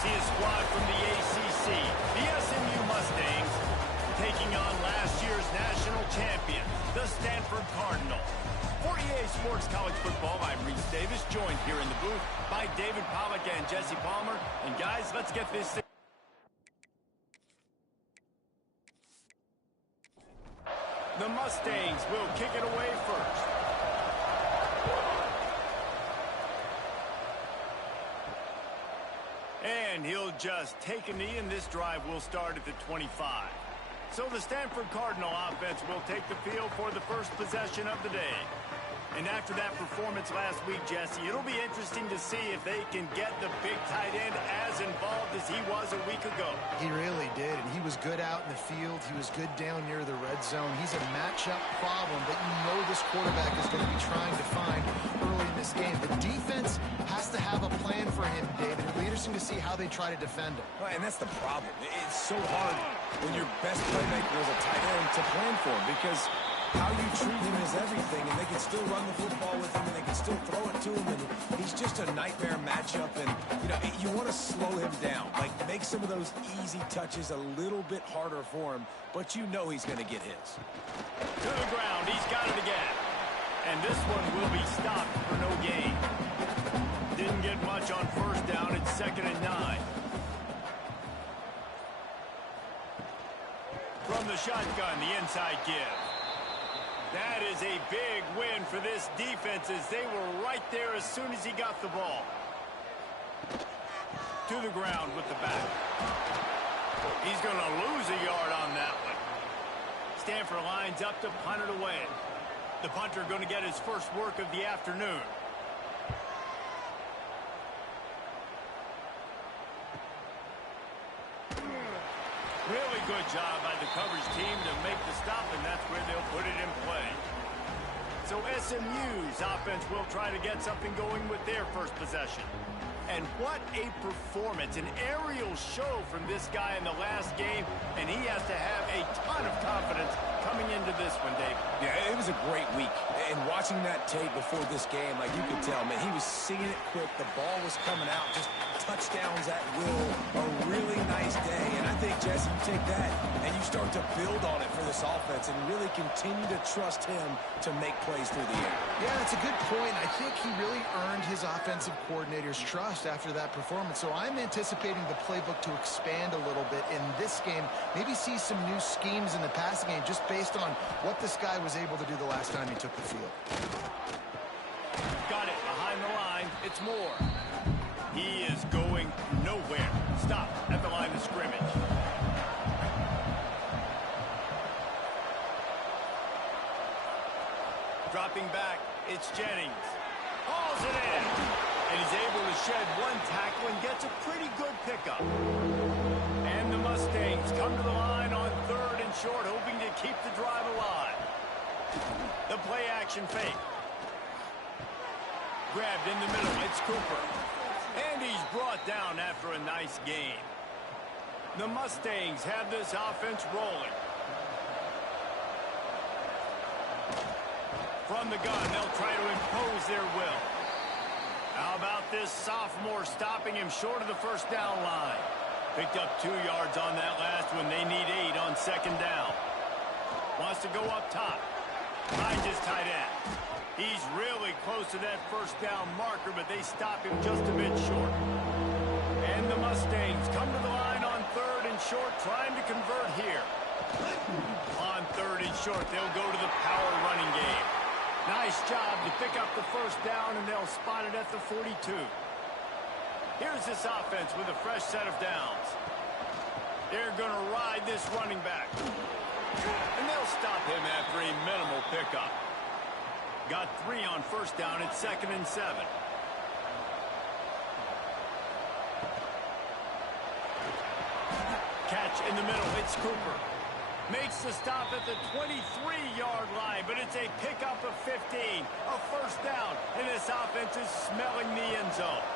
see a squad from the ACC, the SMU Mustangs, taking on last year's national champion, the Stanford Cardinals. For EA Sports College Football, I'm Reese Davis, joined here in the booth by David Pollack and Jesse Palmer. And guys, let's get this thing. The Mustangs will kick it away first. And he'll just take a knee, and this drive will start at the 25. So the Stanford Cardinal offense will take the field for the first possession of the day. And after that performance last week, Jesse, it'll be interesting to see if they can get the big tight end as involved as he was a week ago. He really did, and he was good out in the field. He was good down near the red zone. He's a matchup problem, but you know this quarterback is going to be trying to find early in this game. The defense has to have a plan for him, David. It'll be interesting to see how they try to defend him. Well, and that's the problem. It's so hard when your best playmaker is a tight end to plan for him, because how you treat him is everything, and they can still run the football with him, and they can still throw it to him, and he's just a nightmare matchup. And you want to slow him down, like make some of those easy touches a little bit harder for him, but you know he's going to get his. To the ground, he's got it again, and this one will be stopped for no gain. Didn't get much on first down. It's 2nd and 9. From the shotgun, the inside give. That is a big win for this defense, as they were right there as soon as he got the ball. To the ground with the back. He's going to lose a yard on that one. Stanford lines up to punt it away. The punter going to get his first work of the afternoon. Really good job by the coverage team to make the stop, and that's where they'll put it in play. So SMU's offense will try to get something going with their first possession. And what a performance, an aerial show from this guy in the last game, and he has to have a ton of confidence coming into this one, Dave. Yeah, it was a great week. And watching that tape before this game, like you could tell, man, he was seeing it quick. The ball was coming out, just touchdowns at will. A really nice day. And I think, Jesse, you take that and you start to build on it for this offense and really continue to trust him to make plays through the air. Yeah, that's a good point. I think he really earned his offensive coordinator's trust after that performance. So I'm anticipating the playbook to expand a little bit in this game. Maybe see some new schemes in the passing game just based on what this guy was able to do the last time he took the field. Got it behind the line. It's Moore. He is going nowhere. Stop at the line of scrimmage. Dropping back, it's Jennings. Hauls it in. And he's able to shed one tackle and gets a pretty good pickup. And the Mustangs come to the line on 3rd and short, hoping to keep the drive alive. The play action fake. Grabbed in the middle, it's Cooper. And he's brought down after a nice gain. The Mustangs have this offense rolling. From the gun, they'll try to impose their will. How about this sophomore stopping him short of the first down line? Picked up 2 yards on that last one. They need 8 on 2nd down. Wants to go up top. Finds his tight end. He's really close to that first down marker, but they stop him just a bit short. And the Mustangs come to the line on 3rd and short, trying to convert here. On 3rd and short, they'll go to the power running game. Nice job to pick up the first down, and they'll spot it at the 42. Here's this offense with a fresh set of downs. They're going to ride this running back. And they'll stop him after a minimal pickup. Got 3 on first down at 2nd and 7. Catch in the middle, it's Cooper. Makes the stop at the 23-yard line, but it's a pickup of 15, a first down, and this offense is smelling the end zone.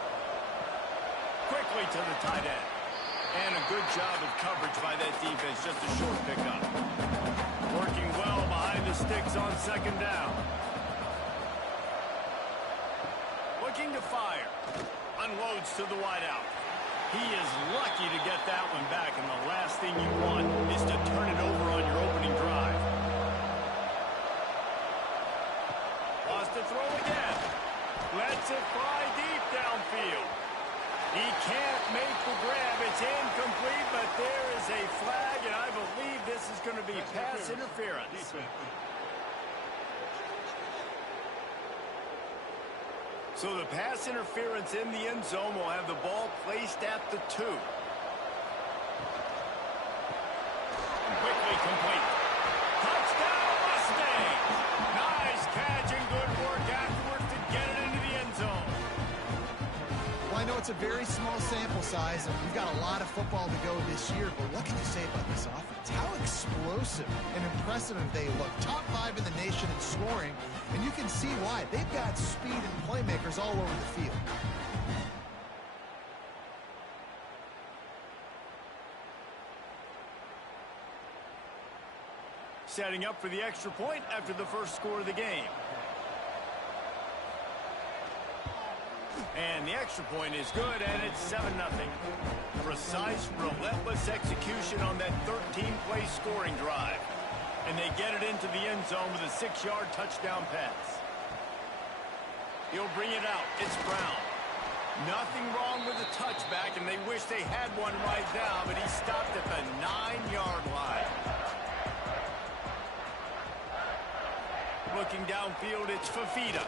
Quickly to the tight end. And a good job of coverage by that defense, just a short pickup. Working well behind the sticks on 2nd down. Looking to fire. Unloads to the wideout. He is lucky to get that one back, and the last thing you want is to turn it over on your opening drive. Wants to throw again. Lets it fly deep downfield. He can't make the grab. It's incomplete, but there is a flag, and I believe this is going to be pass interference. So the pass interference in the end zone will have the ball placed at the 2. Quickly complete. Touchdown Mustangs! Nice catch and good work afterwards to get it into the end zone. Well, I know it's a very small sample size, and we've got a lot of football to go this year, but what can you say about this offense? How explosive and impressive they look. Top 5 in the nation in scoring, and you can see why. They've got speed and playmakers all over the field. Setting up for the extra point after the first score of the game. And the extra point is good, and it's 7-0. Precise, relentless execution on that 13-play scoring drive. And they get it into the end zone with a 6-yard touchdown pass. He'll bring it out. It's Brown. Nothing wrong with the touchback, and they wish they had one right now, but he stopped at the 9-yard line. Looking downfield, it's Fafita.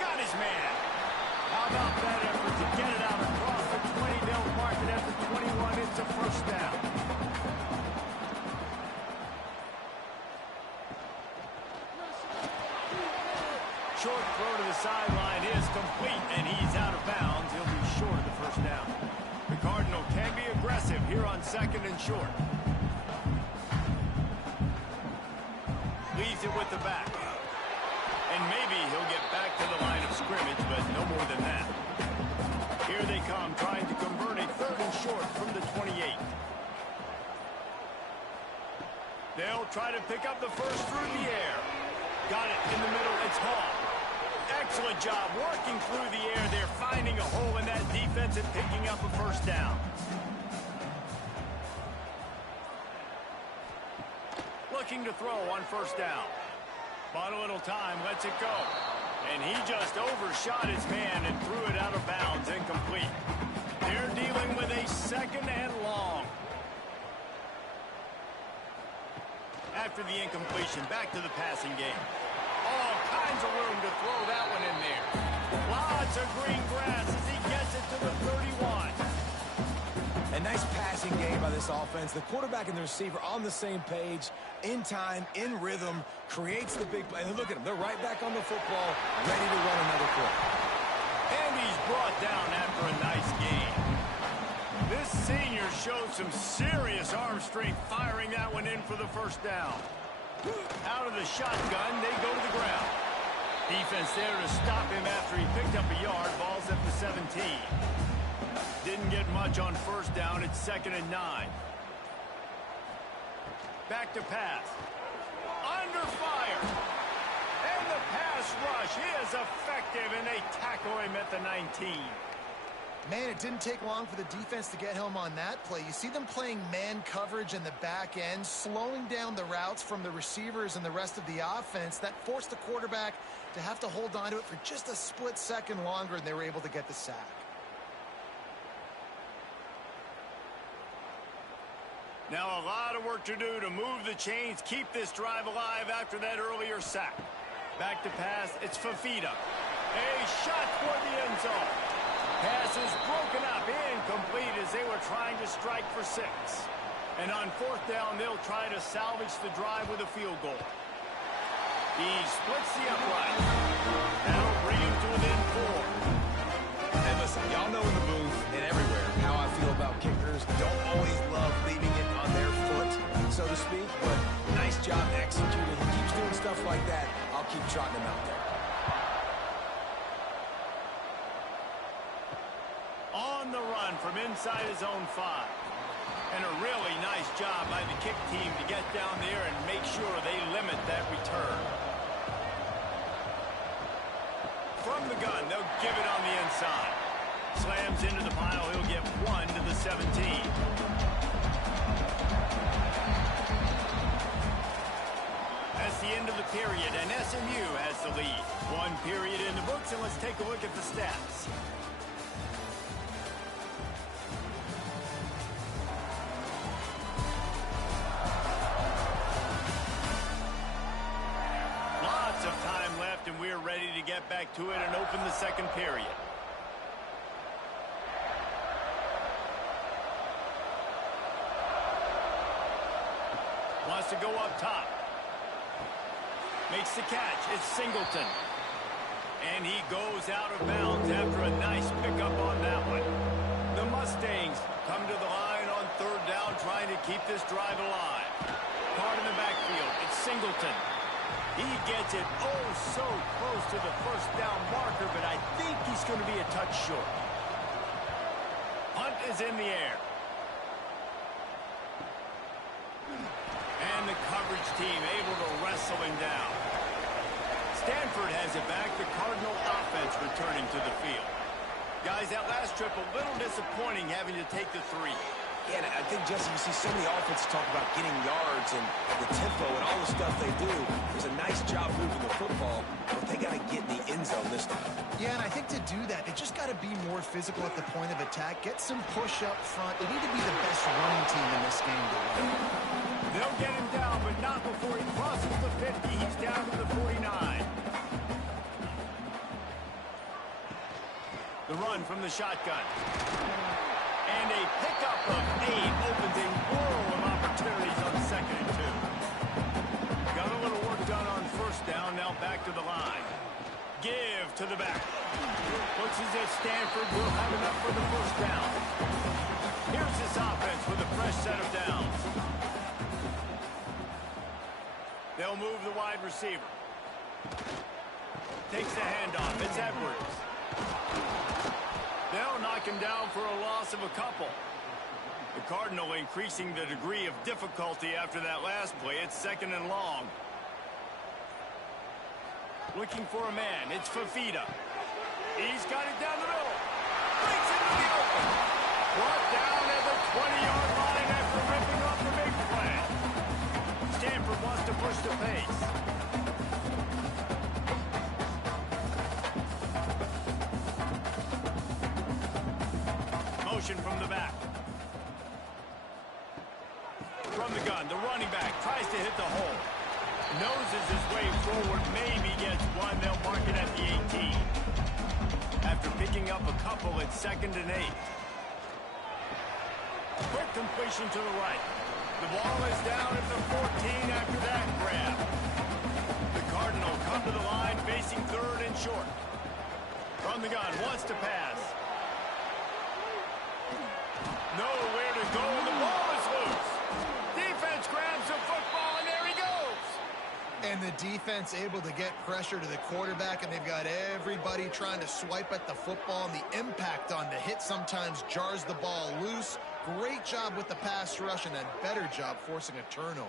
Got his man. How about that effort to get it out across the 20? They'll mark it at the 21. It's a first down. Short throw to the sideline is complete, and he's out of bounds. He'll be short of the first down. The Cardinal can be aggressive here on 2nd and short. Leaves it with the back. And maybe he'll get back to the line of scrimmage, but no more than that. Here they come, trying to convert a 3rd and short from the 28. They'll try to pick up the first through the air. Got it in the middle. It's Hall. Excellent job working through the air. They're finding a hole in that defense and picking up a first down. Looking to throw on first down. Bought a little time, lets it go. And he just overshot his man and threw it out of bounds, incomplete. They're dealing with a 2nd and long. After the incompletion, back to the passing game. All kinds of room to throw that one in there. Lots of green grass as he gets it to the 31. A nice passing game by this offense. The quarterback and the receiver on the same page, in time, in rhythm, creates the big play. And look at them. They're right back on the football, ready to run another play. And he's brought down after a nice game. This senior showed some serious arm strength firing that one in for the first down. Out of the shotgun, they go to the ground. Defense there to stop him after he picked up a yard. Ball's at the 17. Didn't get much on first down. It's 2nd and 9. Back to pass. Under fire. And the pass rush is effective, and they tackle him at the 19. Man, it didn't take long for the defense to get home on that play. You see them playing man coverage in the back end, slowing down the routes from the receivers and the rest of the offense. That forced the quarterback to have to hold on to it for just a split second longer, and they were able to get the sack. Now a lot of work to do to move the chains, keep this drive alive after that earlier sack. Back to pass, it's Fafita. A shot for the end zone. Pass is broken up, incomplete as they were trying to strike for 6. And on fourth down, they'll try to salvage the drive with a field goal. He splits the upright. That'll bring him to within 4. And listen, y'all know in the booth and everywhere how I feel about kickers. Don't always love leaving it on their foot, so to speak, but nice job executing. He keeps doing stuff like that. I'll keep trotting him out there. On the run from inside his own 5. And a really nice job by the kick team to get down there and make sure they limit that return. From the gun, they'll give it on the inside. Slams into the pile. He'll get 1 to the 17. That's the end of the period, and SMU has the lead. 1 period in the books, and let's take a look at the stats. Lots of time left, and we're ready to get back to it and open the second period. Wants to go up top. Makes the catch. It's Singleton. And he goes out of bounds after a nice pickup on that one. The Mustangs come to the line on 3rd down, trying to keep this drive alive. Card in the backfield. It's Singleton. He gets it oh so close to the 1st down marker, but I think he's going to be a touch short. Punt is in the air. And the coverage team able to wrestle him down. Stanford has it back. The Cardinal offense returning to the field. Guys, that last trip a little disappointing having to take the 3. Yeah, and I think, Jesse, you see so many offenses talk about getting yards and the tempo and all the stuff they do. It was a nice job moving the football, but they got to get in the end zone this time. Yeah, and I think to do that, they just got to be more physical at the point of attack. Get some push up front. They need to be the best running team in this game to win. They'll get him down, but not before he crosses the 50. He's down to the 49. The run from the shotgun. And a pickup of 8 opens a world of opportunities on 2nd and 2. Got a little work done on 1st down, now back to the line. Give to the back. Looks as if Stanford will have enough for the 1st down. Here's this offense with a fresh set of downs. They'll move the wide receiver. Takes the handoff. It's Edwards. They'll knock him down for a loss of a couple. The Cardinal increasing the degree of difficulty after that last play. It's 2nd and long. Looking for a man. It's Fafita. He's got it down the middle. Breaks into the open. Brought down at the 20-yard line after ripping off the big play. Stanford wants to push the pace. Motion from the back. From the gun, the running back tries to hit the hole. Noses his way forward, maybe gets 1. They'll mark it at the 18. After picking up a couple, it's 2nd and 8. Quick completion to the right. The ball is down at the 14 after that grab. The Cardinal come to the line facing 3rd and short. From the gun, wants to pass. Nowhere to go, and the ball is loose. Defense grabs the football, and there he goes. And the defense able to get pressure to the quarterback, and they've got everybody trying to swipe at the football, and the impact on the hit sometimes jars the ball loose. Great job with the pass rush, and a better job forcing a turnover.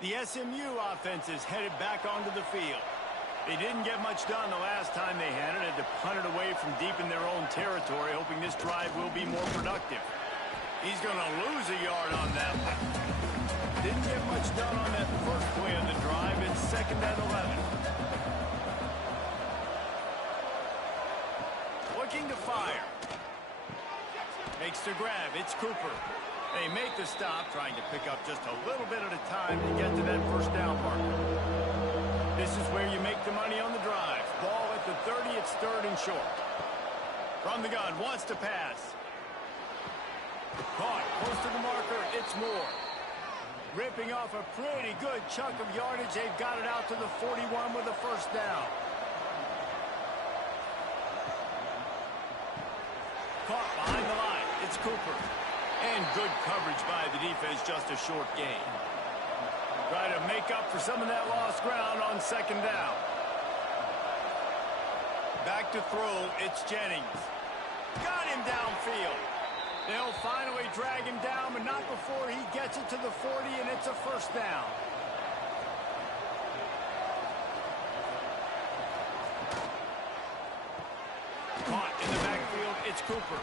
The SMU offense is headed back onto the field. They didn't get much done the last time they had it. Had to punt it away from deep in their own territory, hoping this drive will be more productive. He's going to lose a yard on that one. Didn't get much done on that first play of the drive. It's 2nd and 11. Looking to fire. Makes the grab. It's Cooper. They make the stop, trying to pick up just a little bit at a time to get to that 1st down marker. This is where you make the money on the drive. Ball at the 30, it's 3rd and short. From the gun, wants to pass. Caught, close to the marker, it's Moore. Ripping off a pretty good chunk of yardage. They've got it out to the 41 with a 1st down. Caught behind the line, it's Cooper. And good coverage by the defense, just a short gain. Try to make up for some of that lost ground on 2nd down. Back to throw, it's Jennings. Got him downfield. They'll finally drag him down, but not before he gets it to the 40, and it's a first down. Caught in the backfield, it's Cooper.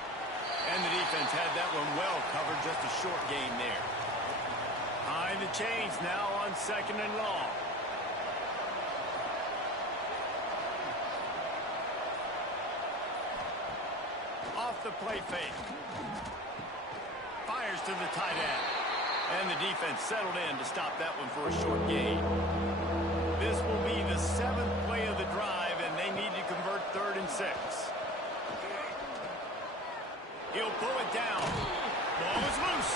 And the defense had that one well covered, just a short gain there. Behind the chains now on 2nd and long. Off the play fake. Fires to the tight end. And the defense settled in to stop that one for a short gain. This will be the 7th play of the drive, and they need to convert 3rd and 6. He'll pull it down. Ball is loose.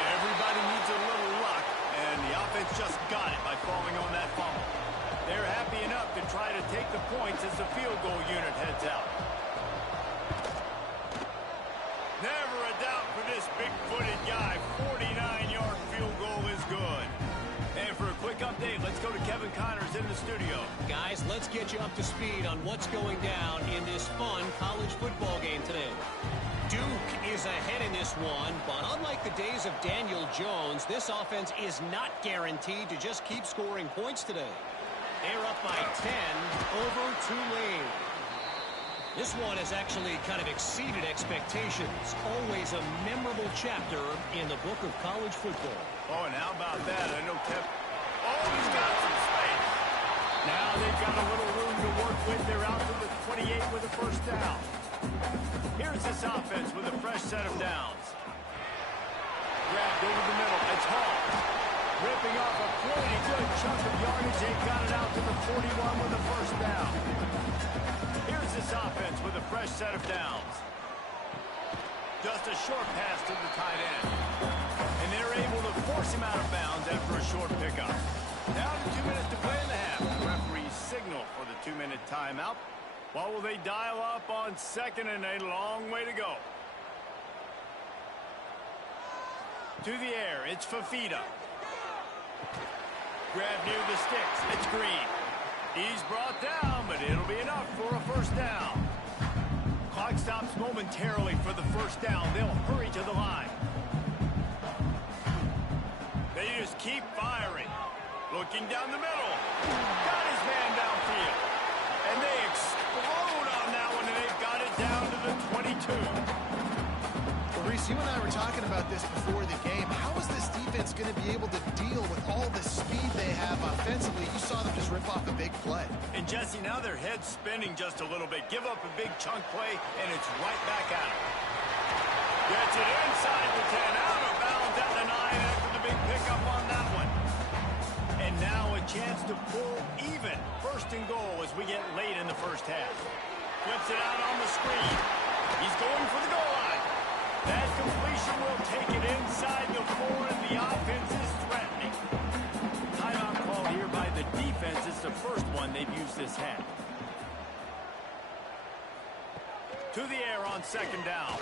Everybody needs a little luck, and the offense just got it by falling on that fumble. They're happy enough to try to take the points as the field goal unit heads out. Never a doubt for this big-footed guy. 49-yard field goal is good. And for a quick update, let's go to Kevin Connors in the studio. Guys, let's get you up to speed on what's going down in this fun college football game today. Duke is ahead in this one, but unlike the days of Daniel Jones, this offense is not guaranteed to just keep scoring points today. They're up by 10 over Tulane. This one has actually kind of exceeded expectations. Always a memorable chapter in the book of college football. Oh, and how about that? I know Kev. Oh, he's got some space. Now they've got a little room to work with. They're out to the 28 with a first down. Here's this offense with a fresh set of downs. Grabbed over the middle. It's Hall. Ripping off a pretty good chunk of yardage. They got it out to the 41 with a first down. Here's this offense with a fresh set of downs. Just a short pass to the tight end. And they're able to force him out of bounds after a short pickup. Down to 2 minutes to play in the half. The referees signal for the 2-minute timeout. What will they dial up on 2nd and a long way to go? To the air, it's Fafita. Grab near the sticks, it's Green. He's brought down, but it'll be enough for a first down. Clock stops momentarily for the first down. They'll hurry to the line. They just keep firing. Looking down the middle. Got his man downfield. And they explode on that one, and they've got it down to the 22. Well, Reese, you and I were talking about this before the game. How is this defense going to be able to deal with all the speed they have offensively? You saw them just rip off a big play. And, Jesse, now their head's spinning just a little bit. Give up a big chunk play, and it's right back at them. Gets it inside the 10, out of bounds at the 9 after the big pickup on that one. And now a chance to pull even 1st and goal as we get late in the first half. Flips it out on the screen. He's going for the goal line. That completion will take it inside the 4, and the offense is threatening. Timeout call here by the defense. It's the first one they've used this half. To the air on 2nd down.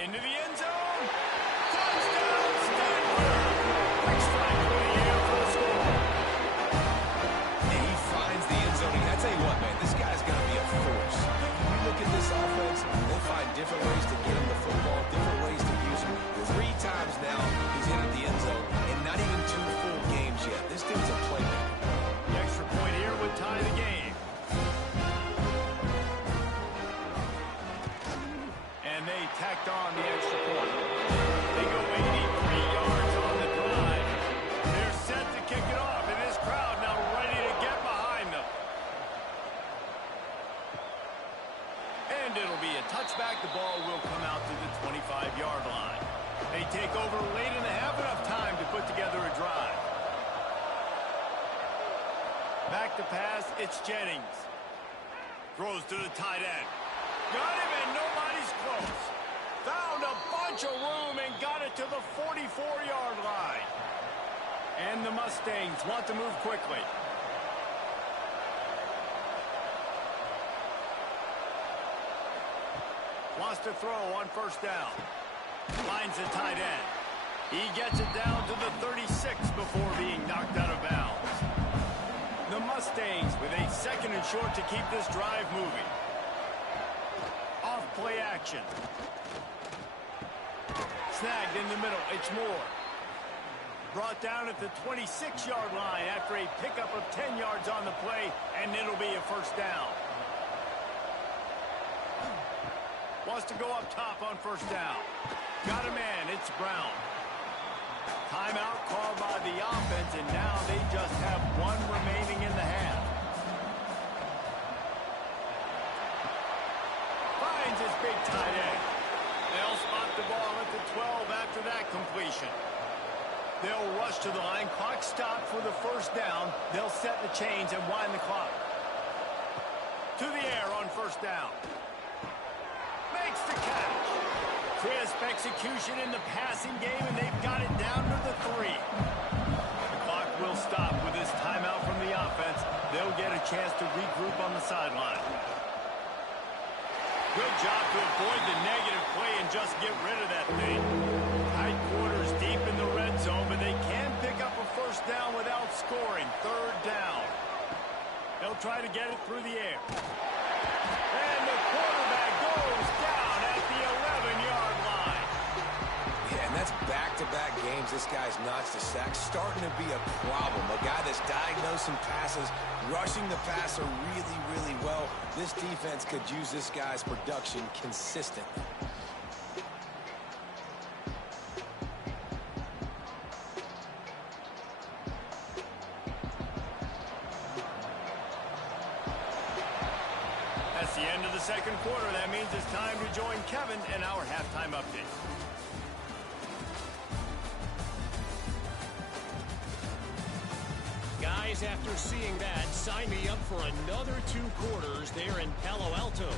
Into the end zone. Touchdown, Stanford! Quick strike through the air for the score. And he finds the end zone. I tell you what, man, this guy's going to be a force. You look at this offense, they find different ways to get him the football, different ways to use him. 3 times now he's entered the end zone, and not even 2 full games yet. This dude's a playmaker. The extra point here would tie the game. And they tacked on the extra point. They go 83 yards on the drive. They're set to kick it off, and this crowd now ready to get behind them. And it'll be a touchback. The ball will come out to the 25-yard line. They take over late in the half, enough time to put together a drive. Back to pass, it's Jennings. Throws to the tight end. Got him, and nobody's close. Found a bunch of room and got it to the 44-yard line. And the Mustangs want to move quickly. Wants to throw on 1st down. Finds the tight end. He gets it down to the 36 before being knocked out of bounds. The Mustangs with a 2nd and short to keep this drive moving. Off play action. snagged in the middle. It's Moore. Brought down at the 26-yard line after a pickup of 10 yards on the play, and it'll be a first down. Wants to go up top on first down. Got a man. It's Brown. Timeout called by the offense, and now they just have one remaining in the half. Finds his big tight end. They'll spot the ball at the 12 after that completion. They'll rush to the line. Clock stopped for the first down. They'll set the chains and wind the clock. To the air on first down. Makes the catch. Crisp execution in the passing game, and they've got it down to the 3. The clock will stop with this timeout from the offense. They'll get a chance to regroup on the sideline. Good job to avoid the negative play and just get rid of that thing. Tight quarters deep in the red zone, but they can pick up a first down without scoring. Third down. They'll try to get it through the air. And the quarterback goes down at the 11-yard line. Yeah, and that's back-to-back games. This guy's notched a sack. Starting to be a problem. A guy that's diagnosing passes, rushing the passer really, really well. This defense could use this guy's production consistently. That's the end of the second quarter. That means it's time to join Kevin in our halftime update. Guys, after seeing that, sign me up for another 2 quarters there in Palo Alto.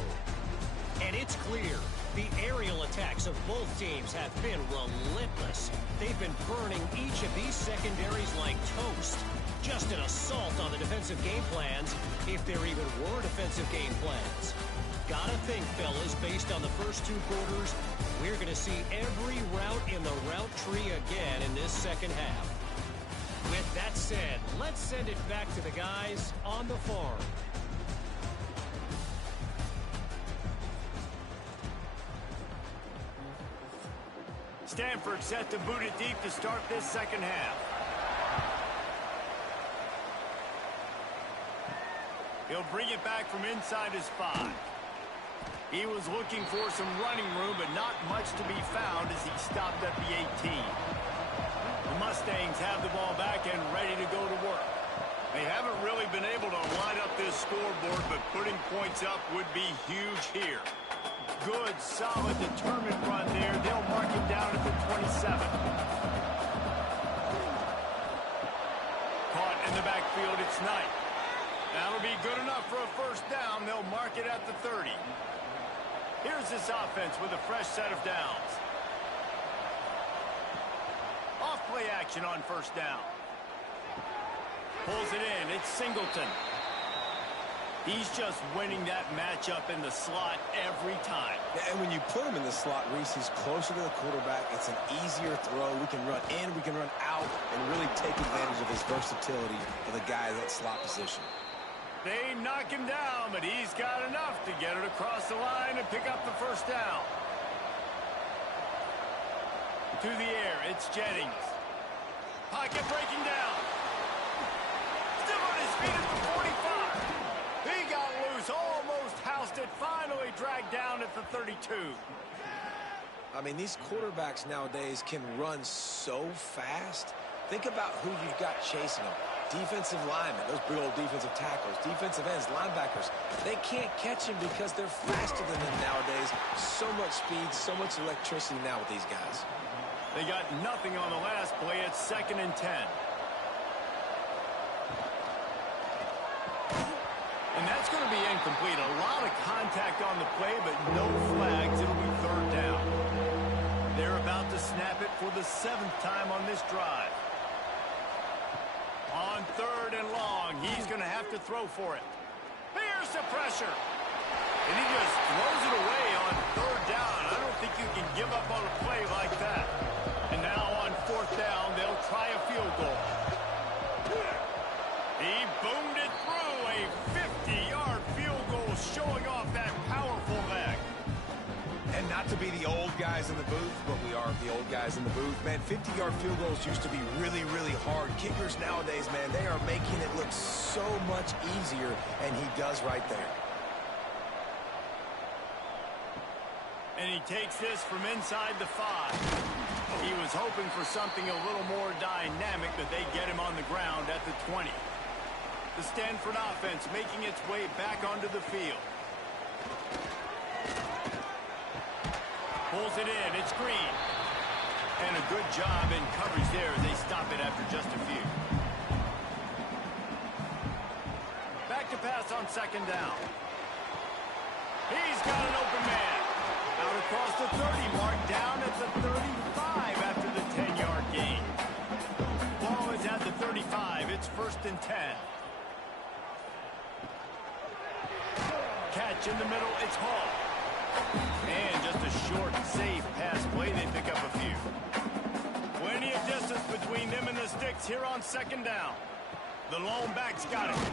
And it's clear, the aerial attacks of both teams have been relentless. They've been burning each of these secondaries like toast. Just an assault on the defensive game plans, if there even were defensive game plans. Gotta think, fellas, based on the first 2 quarters, we're going to see every route in the route tree again in this second half. With that said, let's send it back to the guys on the farm. Stanford set to boot it deep to start this second half. He'll bring it back from inside his 5. He was looking for some running room, but not much to be found as he stopped at the 18. The Mustangs have the ball back and ready to go to work. They haven't really been able to line up this scoreboard, but putting points up would be huge here. Good, solid, determined run there. They'll mark it down at the 27. Caught in the backfield, it's Knight. That'll be good enough for a first down. They'll mark it at the 30. Here's this offense with a fresh set of downs. Off-play action on first down. Pulls it in. It's Singleton. He's just winning that matchup in the slot every time. Yeah, and when you put him in the slot, Reese, he's closer to the quarterback. It's an easier throw. We can run in, we can run out, and really take advantage of his versatility for the guy at that slot position. They knock him down, but he's got enough to get it across the line and pick up the first down. To the air, it's Jennings. Pocket breaking down. Still on his feet at the 45. He got loose, almost housed it, finally dragged down at the 32. I mean, these quarterbacks nowadays can run so fast. Think about who you've got chasing them. Defensive linemen, those big old defensive tackles, defensive ends, linebackers. They can't catch him because they're faster than them nowadays. So much speed, so much electricity now with these guys. They got nothing on the last play. It's 2nd and 10. And that's going to be incomplete. A lot of contact on the play, but no flags. It'll be 3rd down. They're about to snap it for the 7th time on this drive. On 3rd and long, he's going to have to throw for it. Here's the pressure. And he just throws it away on 3rd down. I don't think you can give up on a play like that. And now on 4th down, they'll try a field goal. He boomed it through, a 50-yard field goal showing off that powerful leg. And not to be be the old guys in the booth, but we are the old guys in the booth. Man, 50-yard field goals used to be really, really hard. Kickers nowadays, man, they are making it look so much easier, and he does right there. And he takes this from inside the 5. He was hoping for something a little more dynamic, but they get him on the ground at the 20. The Stanford offense making its way back onto the field. Pulls it in. It's Green. And a good job in coverage there as they stop it after just a few. Back to pass on second down. He's got an open man. Out across the 30 mark, down at the 35 after the 10-yard gain. Ball is at the 35. It's 1st and 10. Catch in the middle. It's Hall. And just a short, safe pass play. They pick up a few. Plenty of distance between them and the sticks here on second down. The lone back's got it.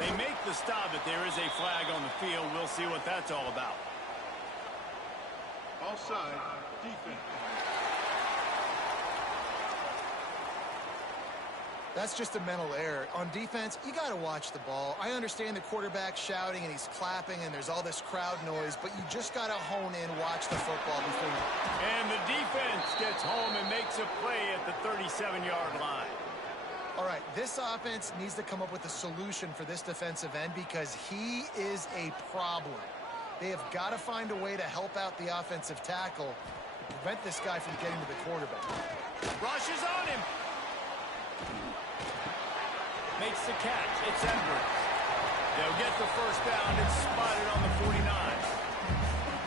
They make the stop, but there is a flag on the field. We'll see what that's all about. Offside, defense. That's just a mental error. On defense, you got to watch the ball. I understand the quarterback shouting and he's clapping and there's all this crowd noise, but you just got to hone in, watch the football before you... And the defense gets home and makes a play at the 37-yard line. All right, this offense needs to come up with a solution for this defensive end because he is a problem. They have got to find a way to help out the offensive tackle to prevent this guy from getting to the quarterback. Rushes on him. Makes the catch. It's Edwards. They'll get the first down. It's spotted on the 49.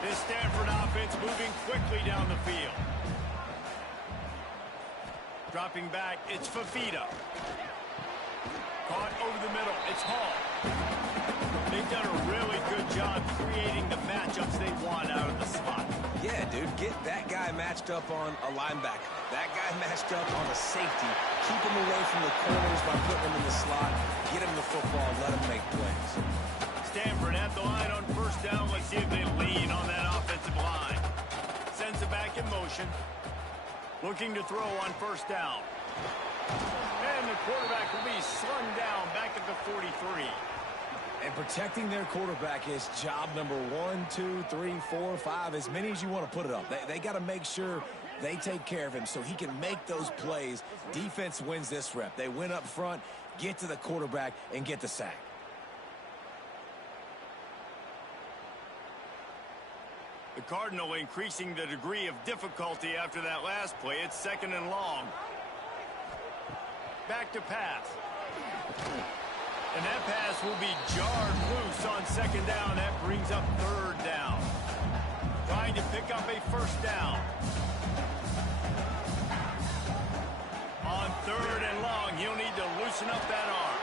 This Stanford offense moving quickly down the field. Dropping back, it's Fafita. Caught over the middle. It's Hall. They've done a really good job creating the matchups they want out of the slot. Yeah, dude, get that guy matched up on a linebacker. That guy matched up on a safety. Keep him away from the corners by putting him in the slot. Get him the football and let him make plays. Stanford at the line on first down. Let's see if they lean on that offensive line. Sends it back in motion. Looking to throw on first down. And the quarterback will be slung down back at the 43. And protecting their quarterback is job number 1, 2, 3, 4, 5, as many as you want to put it up. They got to make sure they take care of him so he can make those plays. Defense wins this rep. They win up front, get to the quarterback, and get the sack. The Cardinal increasing the degree of difficulty after that last play. It's 2nd and long. Back to pass. And that pass will be jarred loose on second down. That brings up third down. Trying to pick up a first down. On third and long, he'll need to loosen up that arm.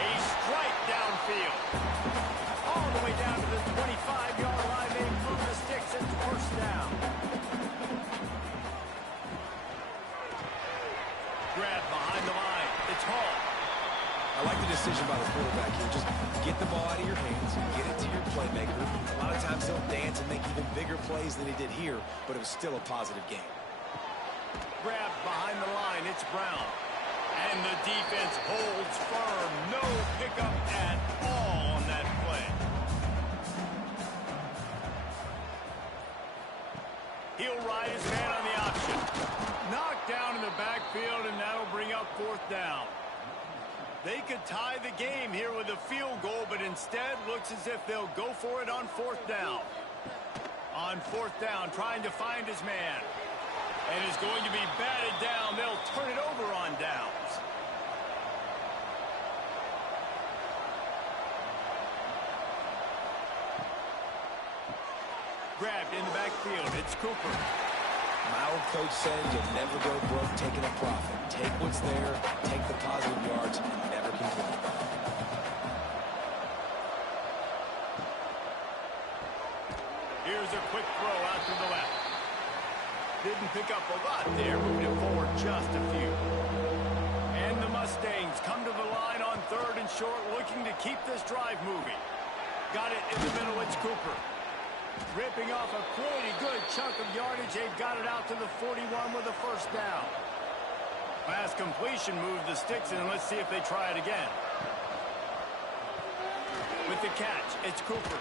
A strike downfield. All the way down to the 25-yard line. They move the sticks. It's first down. Grab behind the line. It's Hall. I like the decision by the quarterback here. Just get the ball out of your hands, get it to your playmaker. A lot of times he'll dance and make even bigger plays than he did here, but it was still a positive game. Grab behind the line. It's Brown. And the defense holds firm. No pickup at all on that play. He'll ride his man on the option. Knocked down in the backfield, and that'll bring up fourth down. They could tie the game here with a field goal, but instead looks as if they'll go for it on fourth down. On fourth down, trying to find his man. And is going to be batted down. They'll turn it over on downs. Grabbed in the backfield. It's Cooper. My old coach said you'll never go broke taking a profit. Take what's there, take the positive yards, and never complain. Here's a quick throw out to the left. Didn't pick up a lot there, moving it forward just a few. And the Mustangs come to the line on third and short, looking to keep this drive moving. Got it in the middle, it's Cooper. Ripping off a pretty good chunk of yardage. They've got it out to the 41 with a first down. Pass completion moved the sticks, and let's see if they try it again. With the catch, it's Cooper.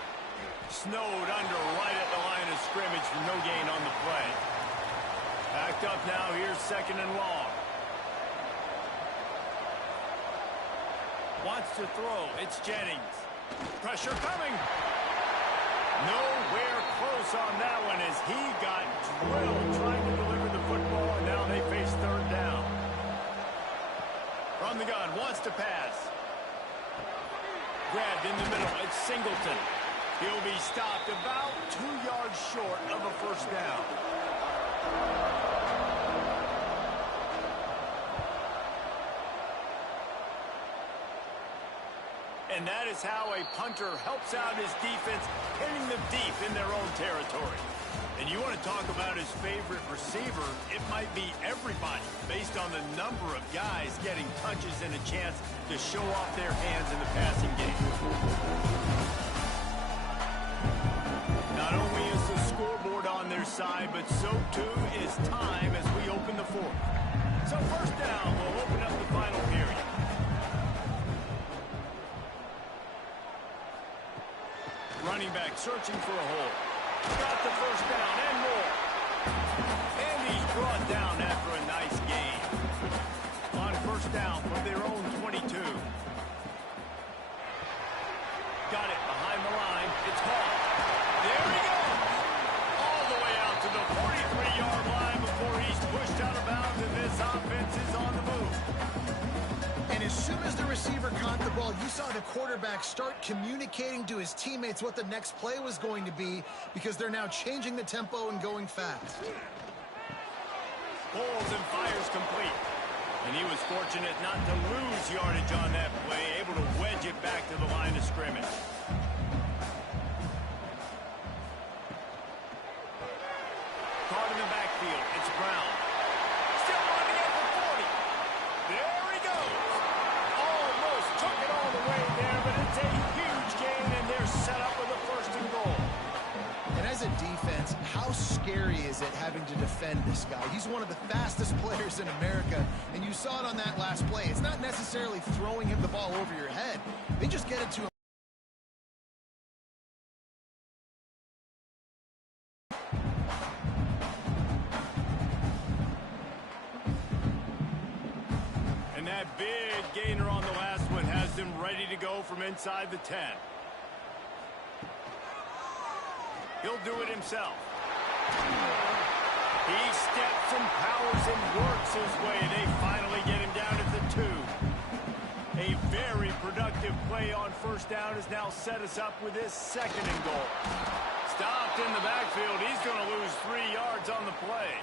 Snowed under right at the line of scrimmage for no gain on the play. Backed up now. Here's second and long. Wants to throw. It's Jennings. Pressure coming. Nowhere close on that one as he got drilled trying to deliver the football, and now they face third down. From the gun, wants to pass. Grabbed in the middle, it's Singleton. He'll be stopped about 2 yards short of a first down. And that is how a punter helps out his defense, hitting them deep in their own territory. And you want to talk about his favorite receiver, it might be everybody based on the number of guys getting touches and a chance to show off their hands in the passing game. Not only is the scoreboard on their side, but so too is time as we open the fourth. So first down, we'll open up the final period. Running back searching for a hole. Got the first down and more. And he's brought down after a nice gain. On first down from their own 22. Got it behind the line. It's caught. There he goes. All the way out to the 43-yard line before he's pushed out of bounds, and this offense is on the move. And as soon as the receiver caught the ball, you saw the quarterback start communicating to his teammates what the next play was going to be because they're now changing the tempo and going fast. Pulls and fires complete. And he was fortunate not to lose yardage on that play, able to wedge it back to the line of scrimmage. Caught in the backfield. It's Brown. Still running it for 40. There he goes. Almost took it all the way there, but it's a huge gain, and they're set up with a first and goal. And as a defense, how scary is it having to defend this guy? He's one of the fastest players in America, and you saw it on that last play. It's not necessarily throwing him the ball over your head. They just get it to him. And that big gainer on the last one has them ready to go from inside the 10. He'll do it himself. He steps and powers and works his way. They finally get him down at the 2. A very productive play on first down has now set us up with this second and goal. Stopped in the backfield. He's going to lose 3 yards on the play.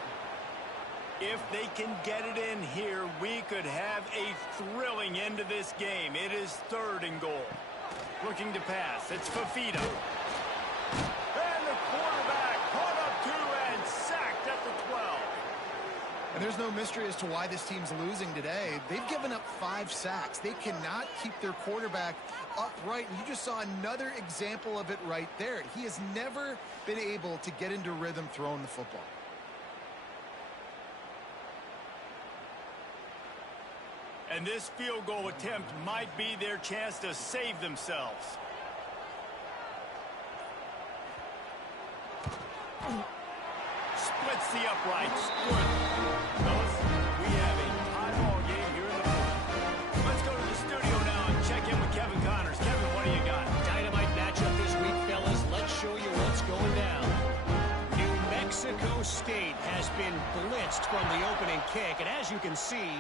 If they can get it in here, we could have a thrilling end to this game. It is third and goal. Looking to pass. It's Fafita. And the quarterback caught up 2 and sacked at the 12. And there's no mystery as to why this team's losing today. They've given up 5 sacks. They cannot keep their quarterback upright. And you just saw another example of it right there. He has never been able to get into rhythm throwing the football. And this field goal attempt might be their chance to save themselves. Splits the uprights. Good. Fellas, we have a tie ball game here in the fourth. Let's go to the studio now and check in with Kevin Connors. Kevin, what do you got? Dynamite matchup this week, fellas. Let's show you what's going down. New Mexico State has been blitzed from the opening kick, and as you can see,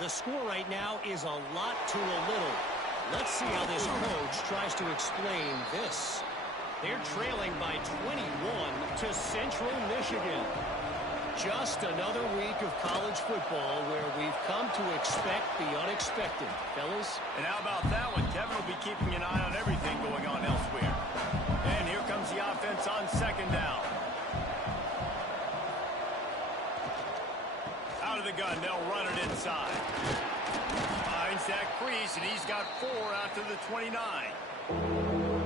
the score right now is a lot to a little. Let's see how this coach tries to explain this. They're trailing by 21 to Central Michigan. Just another week of college football where we've come to expect the unexpected, fellas. And how about that one? Kevin will be keeping an eye on everything going on elsewhere. And here comes the offense on second down. Out of the gun, they'll run it inside. Finds that crease, and he's got 4 out to the 29.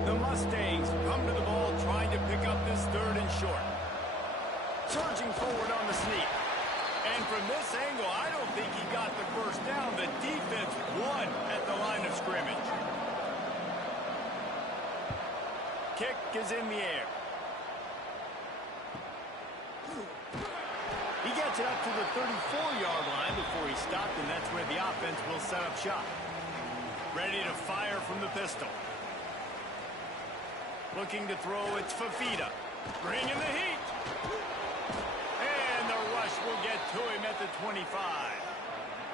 The Mustangs come to the ball trying to pick up this 3rd and short. Surging forward on the sneak. And from this angle, I don't think he got the first down. The defense won at the line of scrimmage. Kick is in the air. He gets it up to the 34-yard line before he stopped, and that's where the offense will set up shop. Ready to fire from the pistol. Looking to throw, it's Fafita. Bringing the heat. And the rush will get to him at the 25.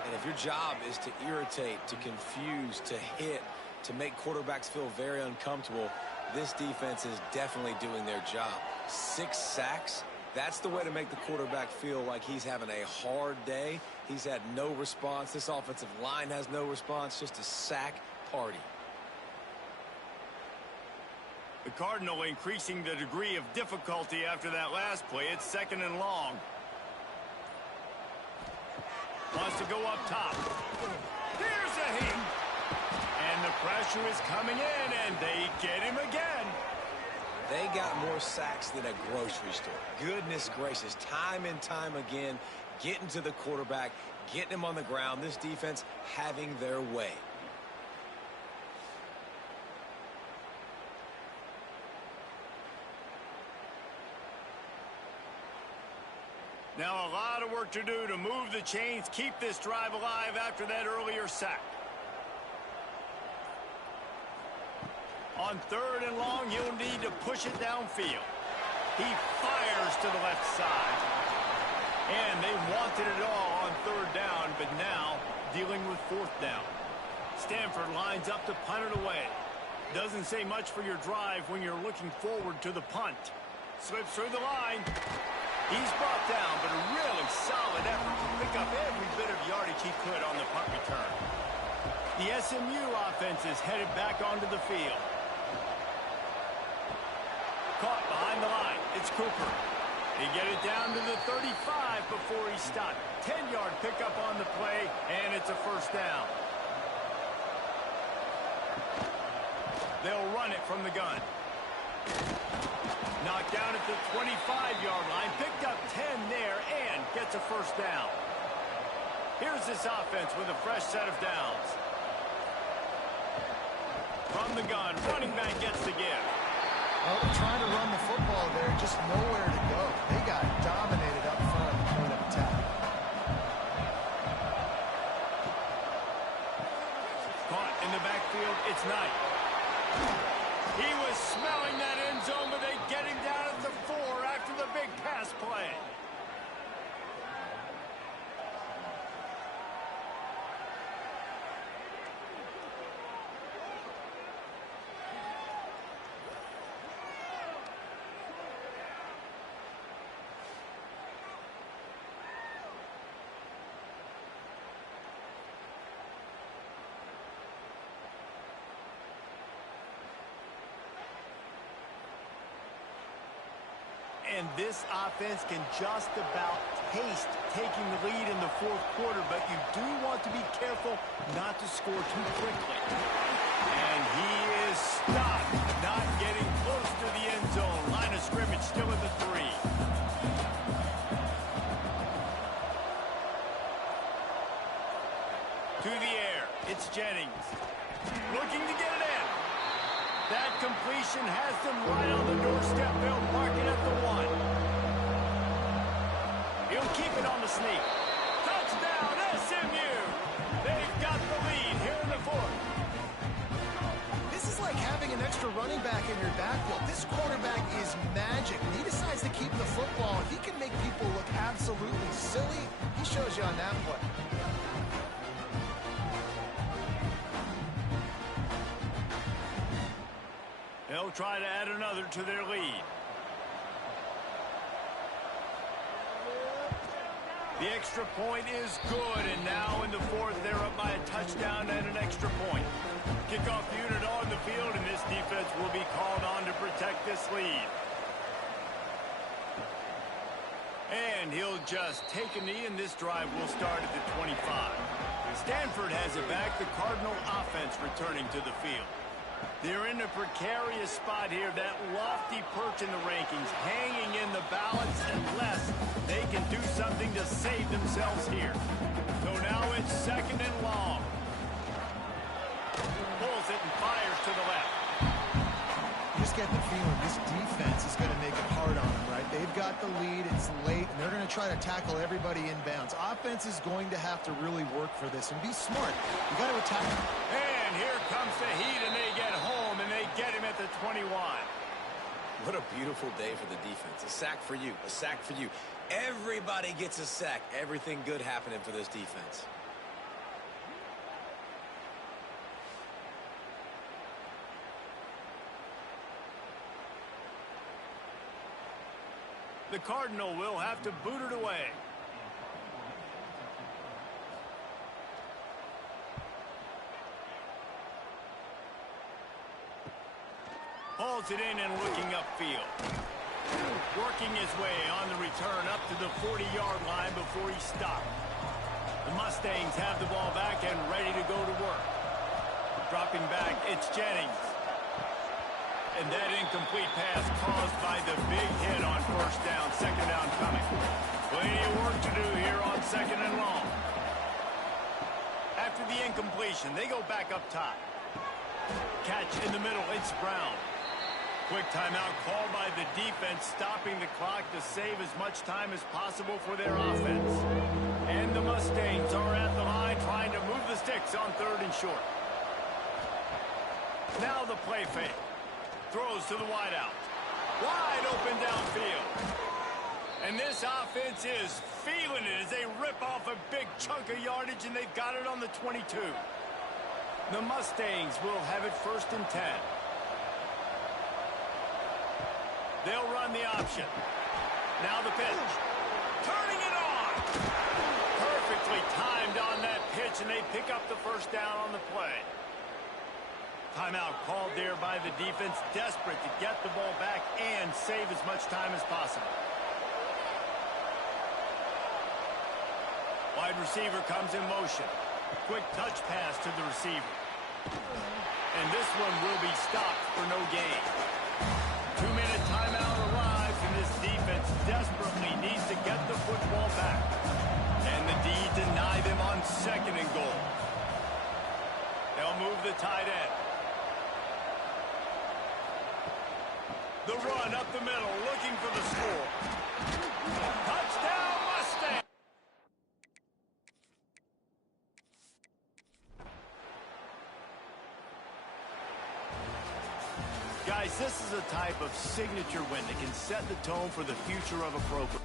And if your job is to irritate, to confuse, to hit, to make quarterbacks feel very uncomfortable, this defense is definitely doing their job. 6 sacks, that's the way to make the quarterback feel like he's having a hard day. He's had no response. This offensive line has no response, just a sack party. The Cardinal increasing the degree of difficulty after that last play. It's 2nd and long. Wants to go up top. Here's a hit. And the pressure is coming in, and they get him again. They got more sacks than a grocery store. Goodness gracious, time and time again, getting to the quarterback, getting him on the ground. This defense having their way. Now a lot of work to do to move the chains, keep this drive alive after that earlier sack. On 3rd and long, he'll need to push it downfield. He fires to the left side. And they wanted it all on 3rd down, but now dealing with 4th down. Stanford lines up to punt it away. Doesn't say much for your drive when you're looking forward to the punt. Slips through the line. He's brought down, but a really solid effort to pick up every bit of yardage he could on the punt return. The SMU offense is headed back onto the field. Caught behind the line. It's Cooper. They get it down to the 35 before he stopped. 10-yard pickup on the play, and it's a 1st down. They'll run it from the gun. Knocked down at the 25-yard line. Picked up 10 there and gets a 1st down. Here's this offense with a fresh set of downs. From the gun, running back gets the give. Well, they're trying to run the football there, just nowhere to go. They got dominated up front at the point of attack. Caught in the backfield, it's Knight. He was smelling that end zone, but they get him down at the 4 after the big pass play. And this offense can just about taste taking the lead in the 4th quarter, but you do want to be careful not to score too quickly. And he is stopped, not getting close to the end zone. Line of scrimmage still at the 3. To the air, it's Jennings. Looking to get it in. That completion has them right on the doorstep. They'll mark it at the 1. He'll keep it on the sneak. Touchdown, SMU! They've got the lead here in the 4th. This is like having an extra running back in your backfield. This quarterback is magic. When he decides to keep the football, he can make people look absolutely silly. He shows you on that play. They'll try to add another to their lead. The extra point is good, and now in the 4th, they're up by a touchdown and an extra point. Kickoff unit on the field, and this defense will be called on to protect this lead. And he'll just take a knee, and this drive will start at the 25. Stanford has it back, the Cardinal offense returning to the field. They're in a precarious spot here, that lofty perch in the rankings, hanging in the balance unless they can do something to save themselves here. So now it's second and long. Pulls it and fires to the left. You just get the feeling this defense is going to make it hard on them, right? They've got the lead, it's late, and they're going to try to tackle everybody inbounds. Offense is going to have to really work for this and be smart. You got to attack. And here comes the heat, and they get home, and they get him at the 21. What a beautiful day for the defense. A sack for you, a sack for you. Everybody gets a sack. Everything good happening for this defense. The Cardinal will have to boot it away. Hauls it in and looking upfield. Working his way on the return up to the 40-yard line before he stopped. The Mustangs have the ball back and ready to go to work. Dropping back, it's Jennings. And that incomplete pass caused by the big hit on first down. Second down coming. Plenty of work to do here on second and long. After the incompletion, they go back up top. Catch in the middle, it's Brown. Quick timeout called by the defense, stopping the clock to save as much time as possible for their offense. And the Mustangs are at the line trying to move the sticks on third and short. Now the play fake. Throws to the wideout. Wide open downfield. And this offense is feeling it as they rip off a big chunk of yardage, and they've got it on the 22. The Mustangs will have it first and 10. They'll run the option. Now the pitch. Turning it on. Perfectly timed on that pitch, and they pick up the first down on the play. Timeout called there by the defense, desperate to get the ball back and save as much time as possible. Wide receiver comes in motion. Quick touch pass to the receiver. And this one will be stopped for no gain. 2-minute timeout arrives, and this defense desperately needs to get the football back. And the D deny them on second and goal. They'll move the tight end. The run up the middle, looking for the score. Touchdown, Mustang! Guys, this is a type of signature win that can set the tone for the future of a program.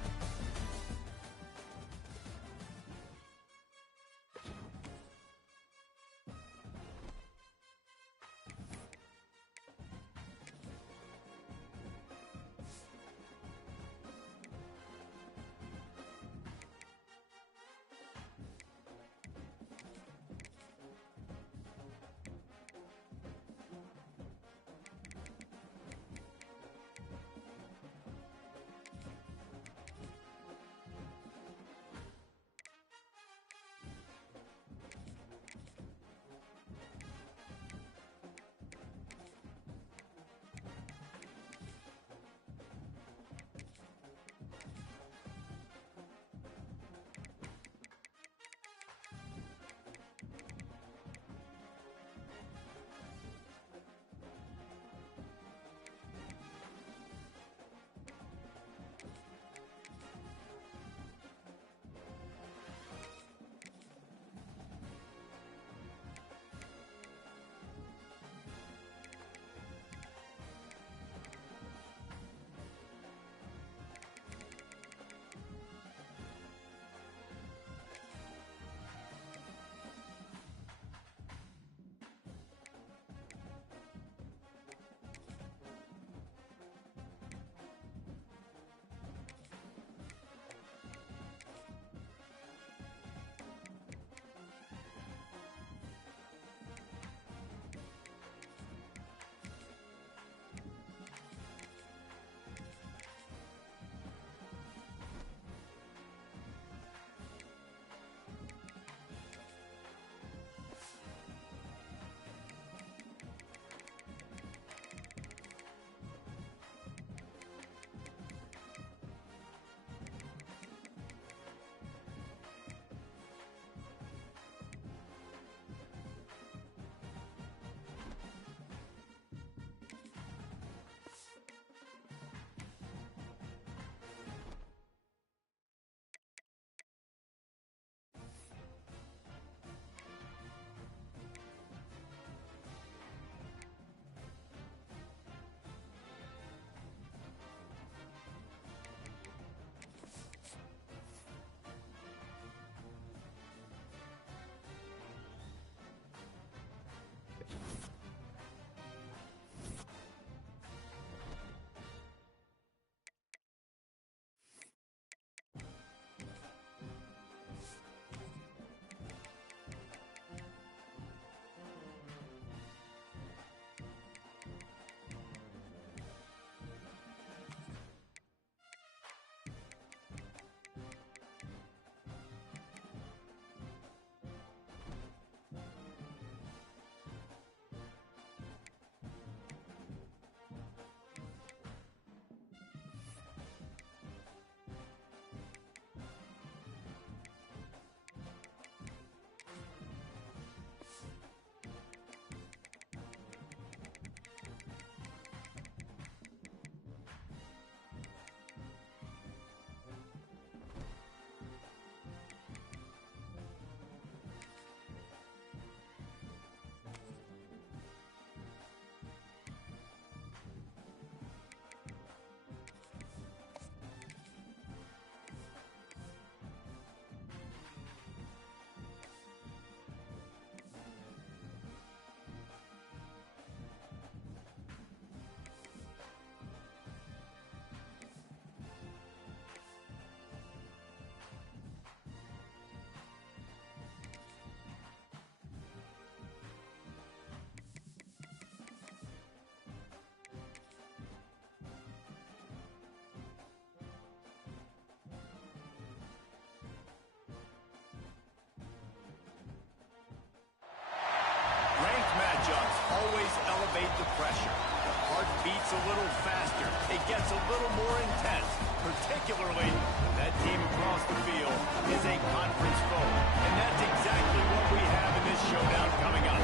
elevate the pressure. The heart beats a little faster. It gets a little more intense. Particularly, that team across the field is a conference foe. And that's exactly what we have in this showdown coming up.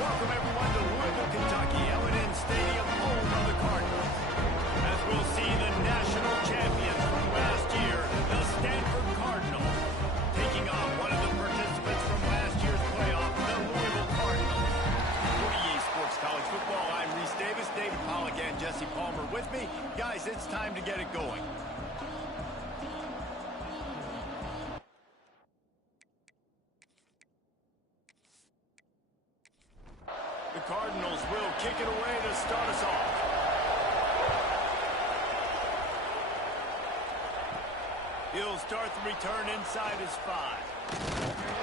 Welcome, everyone, to Louisville, Kentucky, L&N Stadium, home of the Cardinals. As we'll see the national champions from last year, the Stanford Cardinals, taking on one of the participants from last year's playoff, the Louisville Cardinals. For EA Sports College Football, I'm Reese Davis, David Pollack, and Jesse Palmer with me. Guys, it's time to get it going. The Cardinals will kick it away to start us off. He'll start the return inside his 5.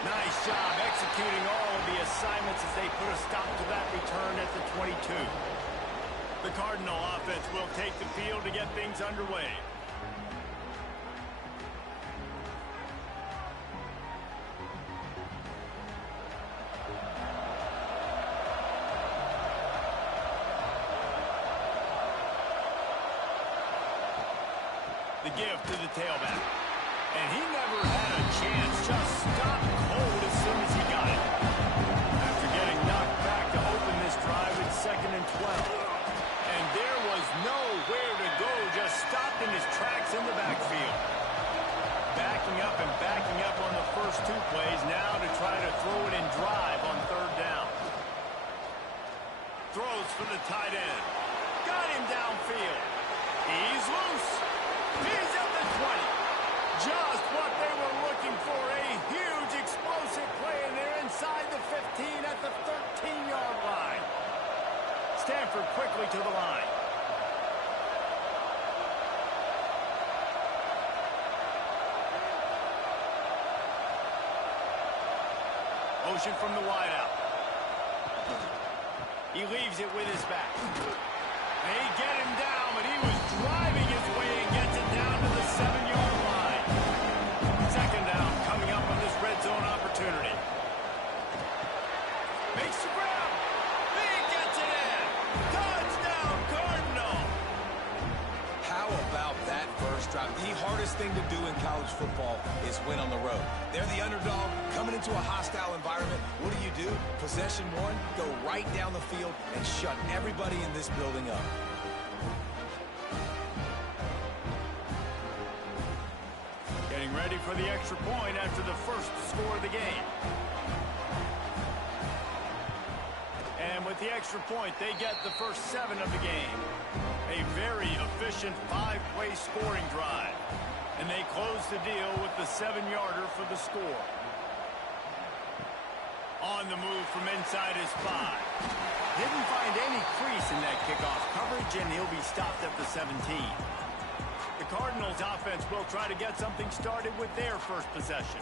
Nice job executing all of the assignments as they put a stop to that return at the 22. The Cardinal offense will take the field to get things underway. The give to the tailback. And he never had a chance, just stopped cold as soon as he got it. After getting knocked back to open this drive, it's 2nd and 12. And there was nowhere to go, just stopped in his tracks in the backfield. Backing up and backing up on the first 2 plays now to try to throw it in drive on 3rd down. Throws for the tight end. Got him downfield. He's loose. He's at the 20. Just what they were looking for. A huge explosive play, and they're inside the 15 at the 13-yard line. Stanford quickly to the line. Motion from the wideout. He leaves it with his back. They get him down, but he was driving his way and gets it down to the 7-yard line. 2nd down coming up on this red zone opportunity. Makes the grab. He gets it in. Touchdown, Cardinal. How about that first drive? The hardest thing to do in college football is win on the road. They're the underdog coming into a hostile environment. What do? Possession 1, go right down the field and shut everybody in this building up. Getting ready for the extra point after the first score of the game. And with the extra point, they get the first 7 of the game. A very efficient 5-play scoring drive. And they close the deal with the 7-yarder for the score. On the move from inside his 5. Didn't find any crease in that kickoff coverage, and he'll be stopped at the 17. The Cardinals offense will try to get something started with their first possession.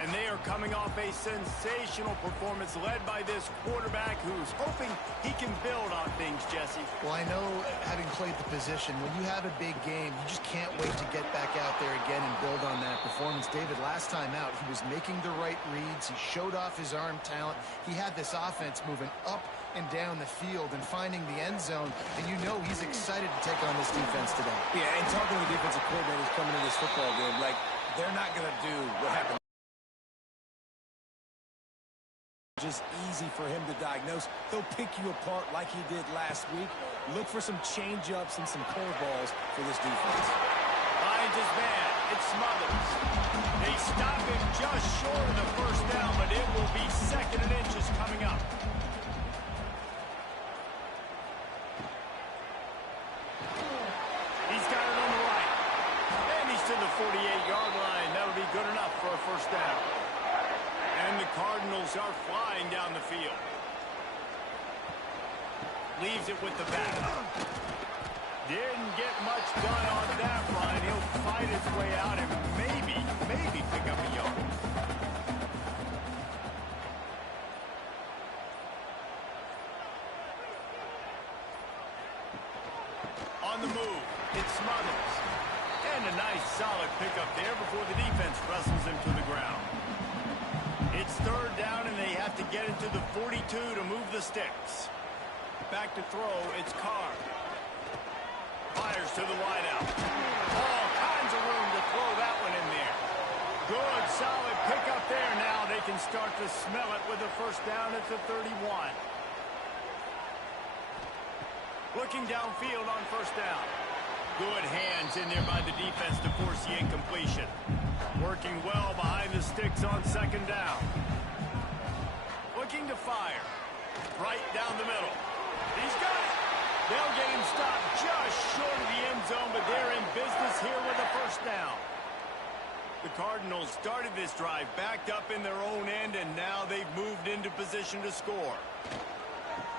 And they are coming off a sensational performance led by this quarterback who's hoping he can build on things, Jesse. Well, I know, having played the position, when you have a big game, you just can't wait to get back out there again and build on that performance. David, last time out, he was making the right reads. He showed off his arm talent. He had this offense moving up and down the field and finding the end zone, and you know he's excited to take on this defense today. Yeah, and talking to defensive coordinators coming in this football game, like, they're not going to do what happened. Just easy for him to diagnose. He'll pick you apart like he did last week. Look for some change-ups and some curveballs for this defense. Finds his man. It smothers. They stop him just short of the first down, but it will be 2nd and inches coming up. He's got it on the right. And he's to the 48-yard line. That'll be good enough for a first down. And the Cardinals are flying down the field. Leaves it with the back. Didn't get much done on that run. He'll fight his way out and maybe pick up a yard. On the move, it smothers. And a nice solid pickup there before the defense wrestles him to the ground. It's 3rd down, and they have to get into the 42 to move the sticks. back to throw. It's Carr. Fires to the wideout. All kinds of room to throw that one in there. Good, solid pickup there. Now they can start to smell it with a first down at the 31. Looking downfield on first down. Good hands in there by the defense to force the incompletion. Working well behind the sticks on second down. Looking to fire. Right down the middle. He's got it. They'll get him stopped just short of the end zone, but they're in business here with a first down. The Cardinals started this drive backed up in their own end, and now they've moved into position to score.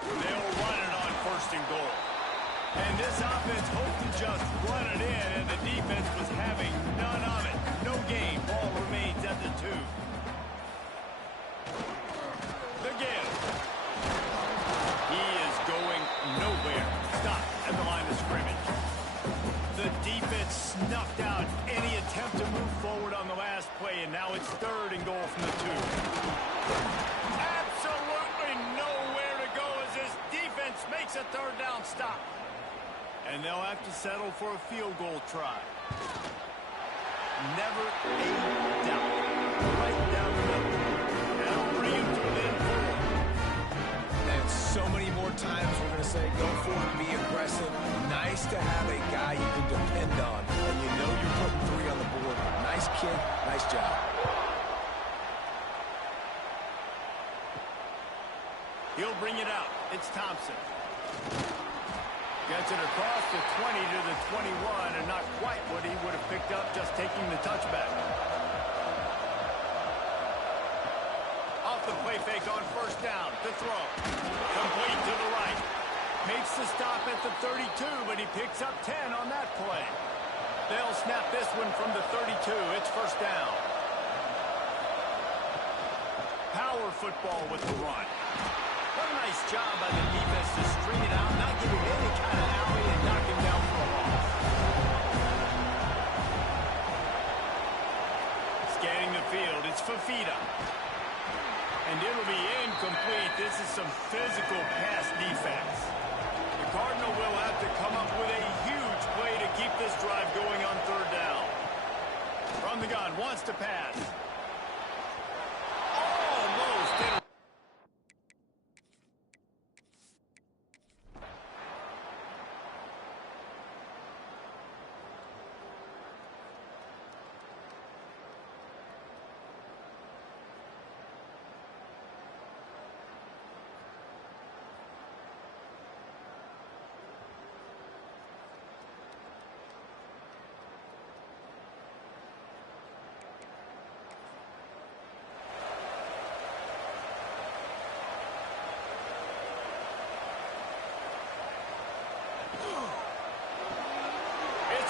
They'll run it on first and goal. And this offense hoped to just run it in, and the defense was having none of it. No gain. Ball remains at the 2. The give. He is going nowhere. Stop at the line of scrimmage. The defense snuffed out any attempt to move forward on the last play, and now it's third and goal from the 2. Absolutely nowhere to go as this defense makes a third down stop. And they'll have to settle for a field goal try. Never a doubt. Right down the middle. That'll bring him to within 4. And so many more times we're going to say go for it, be aggressive. Nice to have a guy you can depend on. And you know you're putting 3 on the board. Nice kid, nice job. He'll bring it out. It's Thompson. Gets it across the 20 to the 21, and not quite what he would have picked up just taking the touchback. Off the play fake on first down. The throw. Complete to the right. Makes the stop at the 32, but he picks up 10 on that play. They'll snap this one from the 32. It's first down. Power football with the run. What a nice job by the defense to string it out, not give him any kind of alley, and knock him down for a loss. Scanning the field, it's Fafita. And it'll be incomplete. This is some physical pass defense. The Cardinal will have to come up with a huge play to keep this drive going on third down. From the gun, wants to pass. Almost.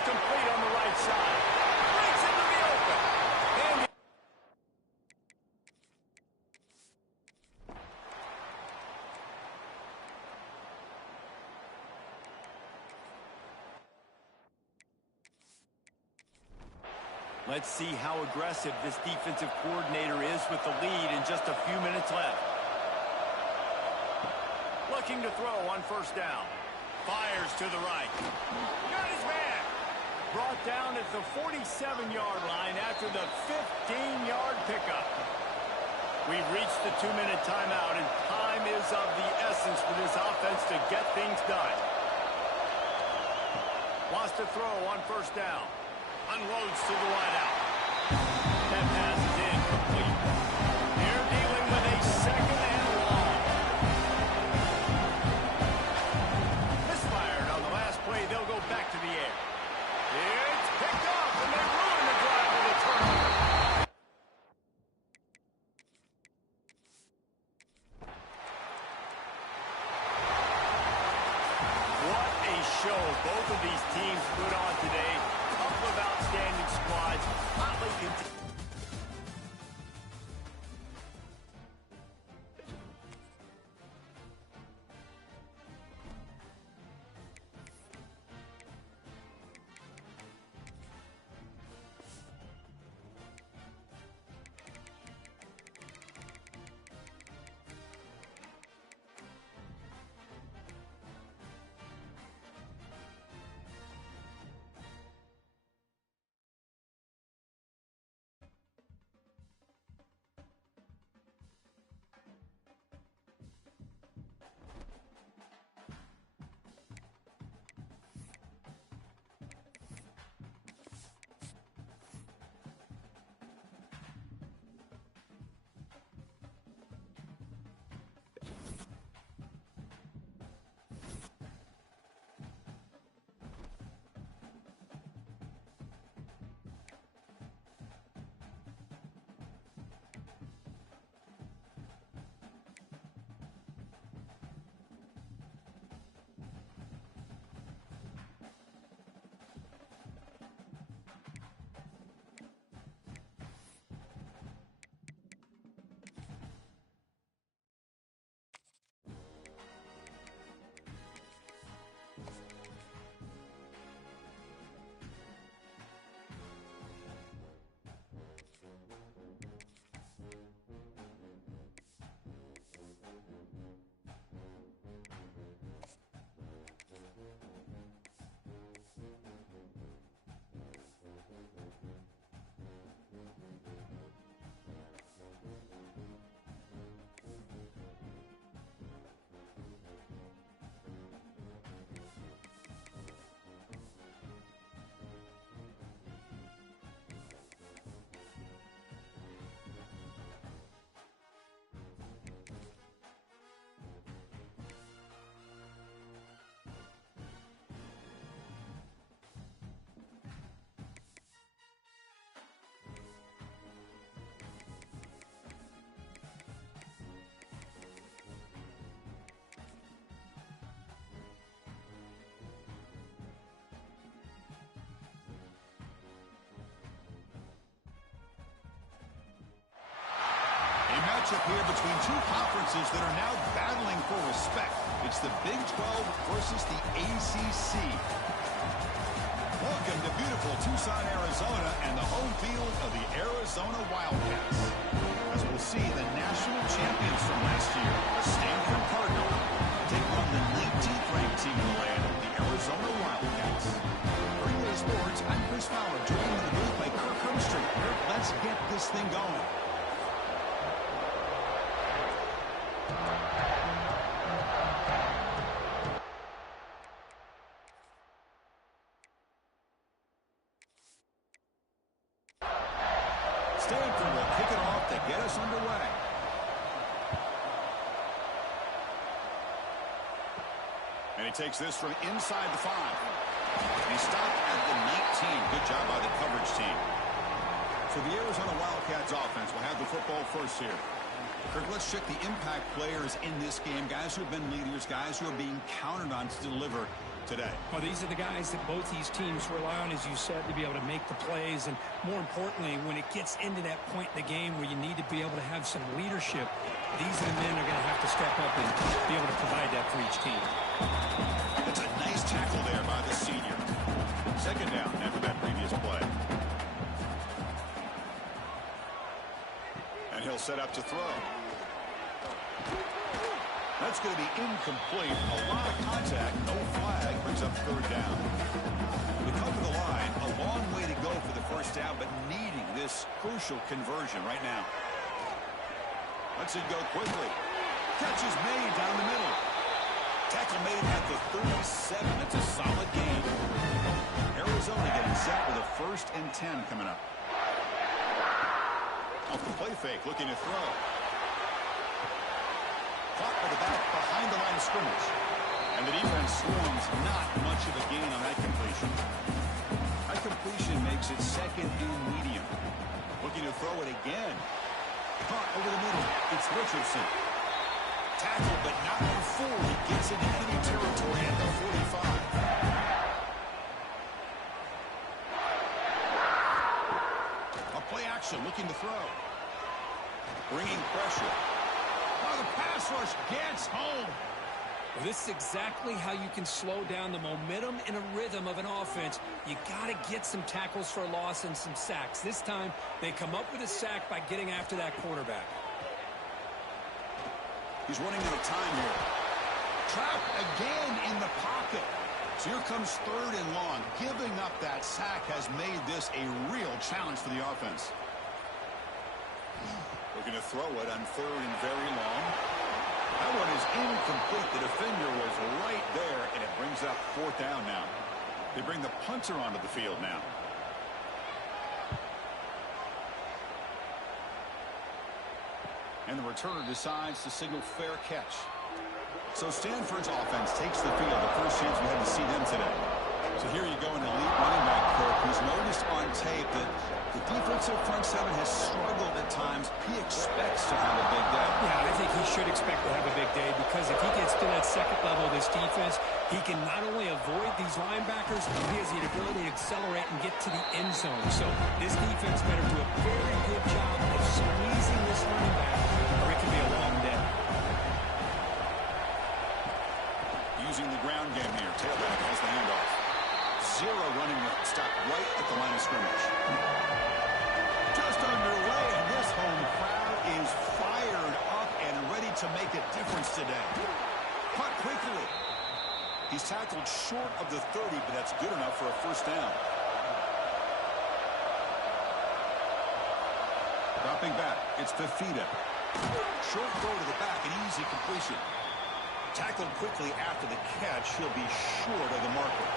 Complete on the right side. Breaks into the open. And let's see how aggressive this defensive coordinator is with the lead and just a few minutes left. Looking to throw on first down. Fires to the right. Got his man. Brought down at the 47-yard line after the 15-yard pickup. We've reached the 2-minute timeout, and time is of the essence for this offense to get things done. Wants to throw on first down. Unloads to the wideout. That pass is incomplete. They're dealing with a second and long. Misfired on the last play. They'll go back to the air. It's picked off, and they ruin the drive with a turnover. What a show both of these teams put on today. A couple of outstanding squads. Hotly contested. matchup here between two conferences that are now battling for respect. It's the Big 12 versus the ACC. Welcome to beautiful Tucson, Arizona, and the home field of the Arizona Wildcats. As we'll see the national champions from last year, the Stanford Cardinals, take on the 19th ranked team in the land, the Arizona Wildcats. For EA Sports, I'm Chris Fowler, joined in the booth by Kirk Herbstreit. Let's get this thing going. Stanford will kick it off to get us underway. And he takes this from inside the 5. He stopped at the 19. Good job by the coverage team. So the Arizona Wildcats offense will have the football first here. Kirk, let's check the impact players in this game. Guys who have been leaders, guys who are being counted on to deliver today. Well, these are the guys that both these teams rely on, as you said, to be able to make the plays. And more importantly, when it gets into that point in the game where you need to be able to have some leadership, these are the men who are going to have to step up and be able to provide that for each team. That's a nice tackle there by the senior. Second down after that previous play. And he'll set up to throw. That's going to be incomplete. A lot of contact. No flag. Brings up third down. We come to the line. A long way to go for the first down, but needing this crucial conversion right now. Let's it go quickly. Catch is made down the middle. Tackle made at the 37. That's a solid gain. Arizona getting set with a 1st and 10 coming up. Off the play fake, looking to throw. Caught by the back behind the line of scrimmage. And the defense swarms, not much of a gain on that completion. That completion makes it 2nd and medium. Looking to throw it again. Caught over the middle. It's Richardson. Tackle, but not before he gets into enemy territory at the 45. A play action, looking to throw. Bringing pressure. Oh, the pass rush gets home. Well, this is exactly how you can slow down the momentum and a rhythm of an offense. You got to get some tackles for a loss and some sacks. This time, they come up with a sack by getting after that quarterback. He's running out of time here. Trapped again in the pocket. So here comes 3rd and long. Giving up that sack has made this a real challenge for the offense. Looking to throw it on 3rd and very long. That one is incomplete. The defender was right there, and it brings up 4th down now. They bring the punter onto the field now. And the returner decides to signal fair catch. So Stanford's offense takes the field. The first chance we had to see them today. So here you go, an elite running back, Kirk, who's noticed on tape that the defensive front 7 has struggled at times. He expects to have a big day. Yeah, I think he should expect to have a big day because if he gets to that 2nd level of this defense, he can not only avoid these linebackers, he has the ability to accelerate and get to the end zone. So this defense better do a very good job of squeezing this running back, or it can be a long day. Using the ground game here. Tailback has the handoff. 0 running stop right at the line of scrimmage. Just underway, and this home crowd is fired up and ready to make a difference today. Cut quickly. He's tackled short of the 30, but that's good enough for a 1st down. Dropping back, it's Fafita. Short throw to the back, an easy completion. Tackled quickly after the catch, he'll be short of the marker.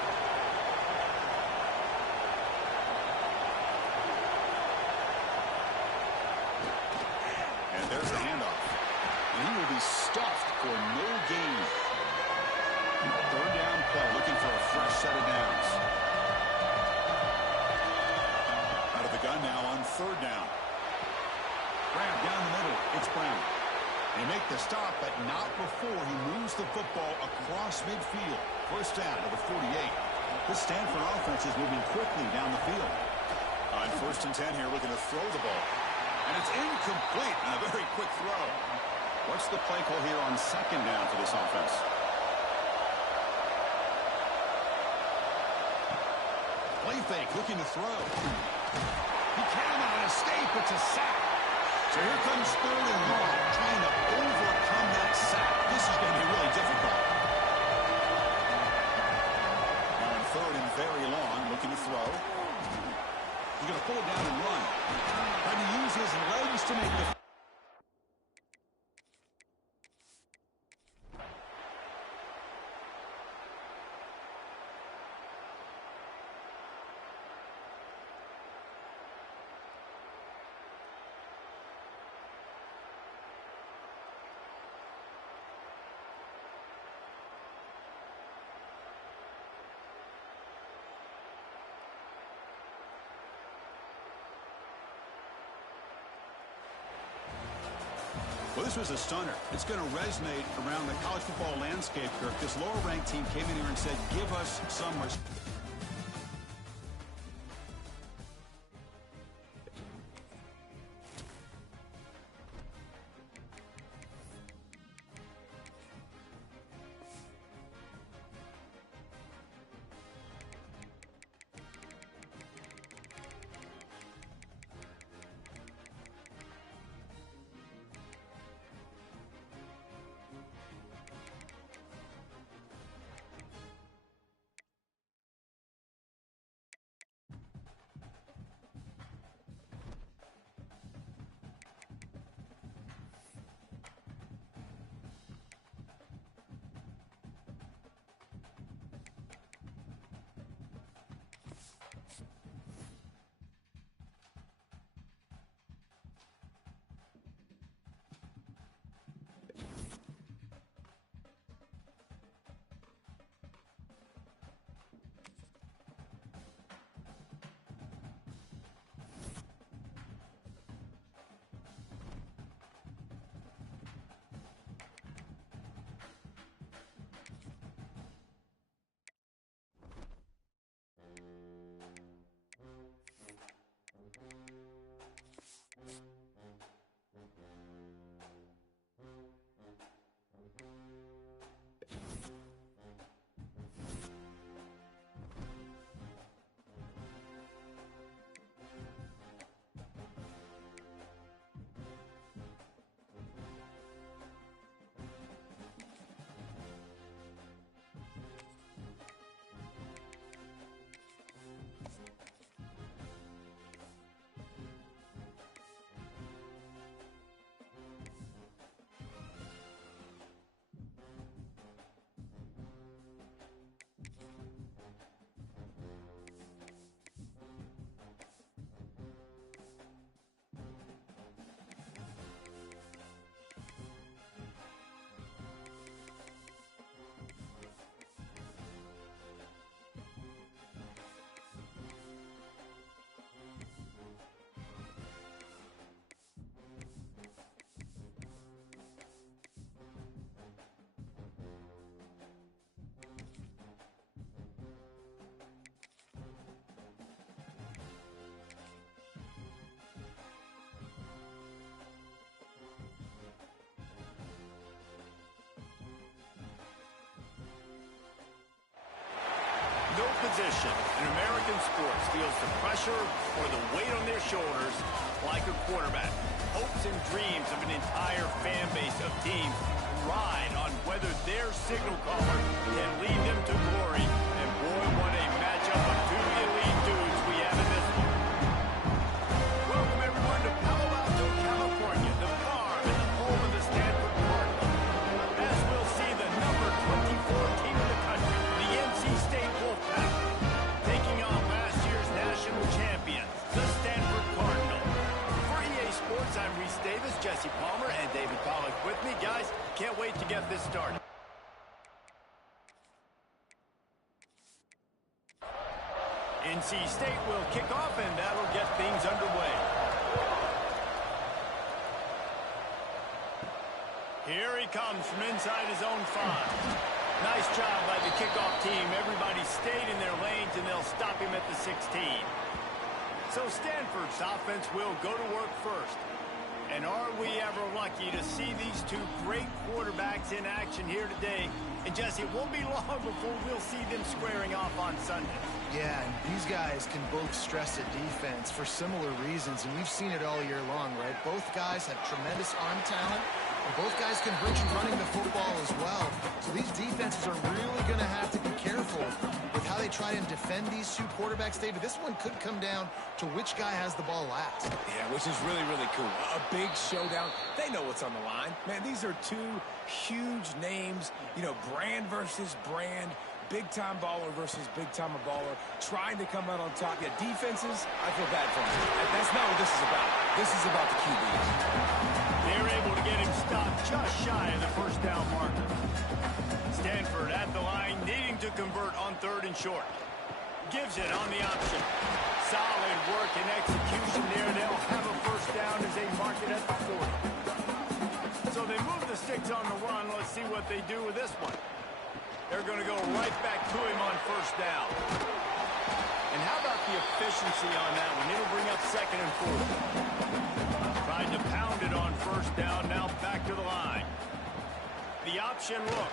And there's a handoff. And he will be stuffed for no gain. 3rd down play, looking for a fresh set of downs. Out of the gun now on 3rd down. Grab down the middle, it's Brown. They make the stop, but not before he moves the football across midfield. 1st down to the 48. This Stanford offense is moving quickly down the field. On 1st and 10 here, looking to throw the ball. And it's incomplete on a very quick throw. What's the play call here on second down for this offense? Play fake, looking to throw. He cannot escape. It's a sack. So here comes third and long, trying to overcome that sack. This is going to be really difficult. Now on third and very long, looking to throw. He's going to pull it down and run. Trying to use his legs to make the... Well, this was a stunner. It's going to resonate around the college football landscape, Kirk. This lower-ranked team came in here and said, give us some respect. No position in American sports feels the pressure or the weight on their shoulders like a quarterback. Hopes and dreams of an entire fan base of teams ride on whether their signal caller can lead them to glory. And boy, what a matchup of two elite dudes we have in this one. Welcome everyone to Palo Alto, California, the farm and the home of the Stanford Cardinals. As we'll see the number 24 team in the country, the NC State Wolfpack, taking on last year's national champions, the Stanford Cardinals. For EA Sports, I'm Reese Davis, Jesse Palmer, and David Pollack with me. Guys, can't wait to get this started. NC State will kick off, and that'll get things underway. Here he comes from inside his own 5. Nice job by the kickoff team. Everybody stayed in their lanes, and they'll stop him at the 16. So Stanford's offense will go to work first. And are we ever lucky to see these two great quarterbacks in action here today? And Jesse, it won't be long before we'll see them squaring off on Sunday. Yeah, and these guys can both stress a defense for similar reasons, and we've seen it all year long, right? Both guys have tremendous arm talent, and both guys can bridge running the football as well. So these defenses are really going to have to be careful with how they try and defend these two quarterbacks, David. This one could come down to which guy has the ball last. Yeah, which is really, really cool. A big showdown. They know what's on the line. Man, these are two huge names, you know, brand versus brand. Big-time baller versus big-time baller, trying to come out on top. Yeah, defenses, I feel bad for them. That's not what this is about. This is about the QBs. They're able to get him stopped just shy of the first down marker. Stanford at the line, needing to convert on 3rd and short. Gives it on the option. Solid work and execution there. They'll have a first down as they mark it at the 40. So they move the sticks on the run. Let's see what they do with this one. They're going to go right back to him on first down. And how about the efficiency on that one? It'll bring up 2nd and 4. Tried to pound it on first down, now back to the line. The option look.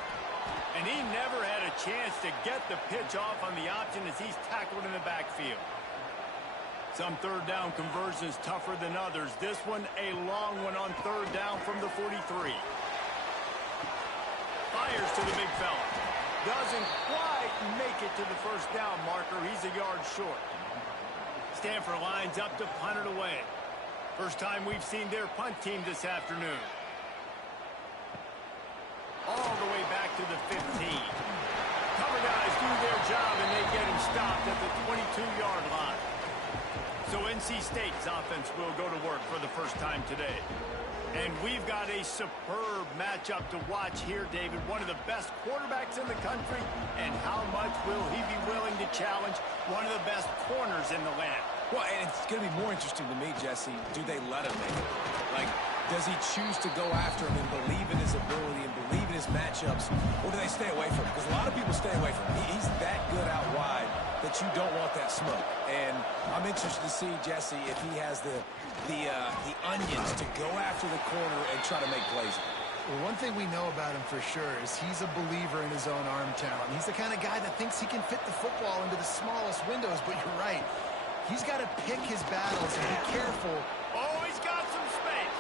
And he never had a chance to get the pitch off on the option as he's tackled in the backfield. Some 3rd down conversions tougher than others. This one, a long one on 3rd down from the 43. Fires to the big fella. Doesn't quite make it to the first down marker. He's a yard short. Stanford lines up to punt it away. First time we've seen their punt team this afternoon. All the way back to the 15. Cover guys do their job, and they get him stopped at the 22-yard line. So NC State's offense will go to work for the first time today. And we've got a superb matchup to watch here, David. One of the best quarterbacks in the country. And how much will he be willing to challenge one of the best corners in the land? Well, and it's going to be more interesting to me, Jesse, do they let him make it? Like, does he choose to go after him and believe in his ability and believe in his matchups, or do they stay away from him? Because a lot of people stay away from him. He's that good out wide that you don't want that smoke. And I'm interested to see, Jesse, if he has the onions to go after the corner and try to make plays. Well, one thing we know about him for sure is he's a believer in his own arm talent. He's the kind of guy that thinks he can fit the football into the smallest windows, but you're right. He's got to pick his battles and be careful. Oh, he's got some space.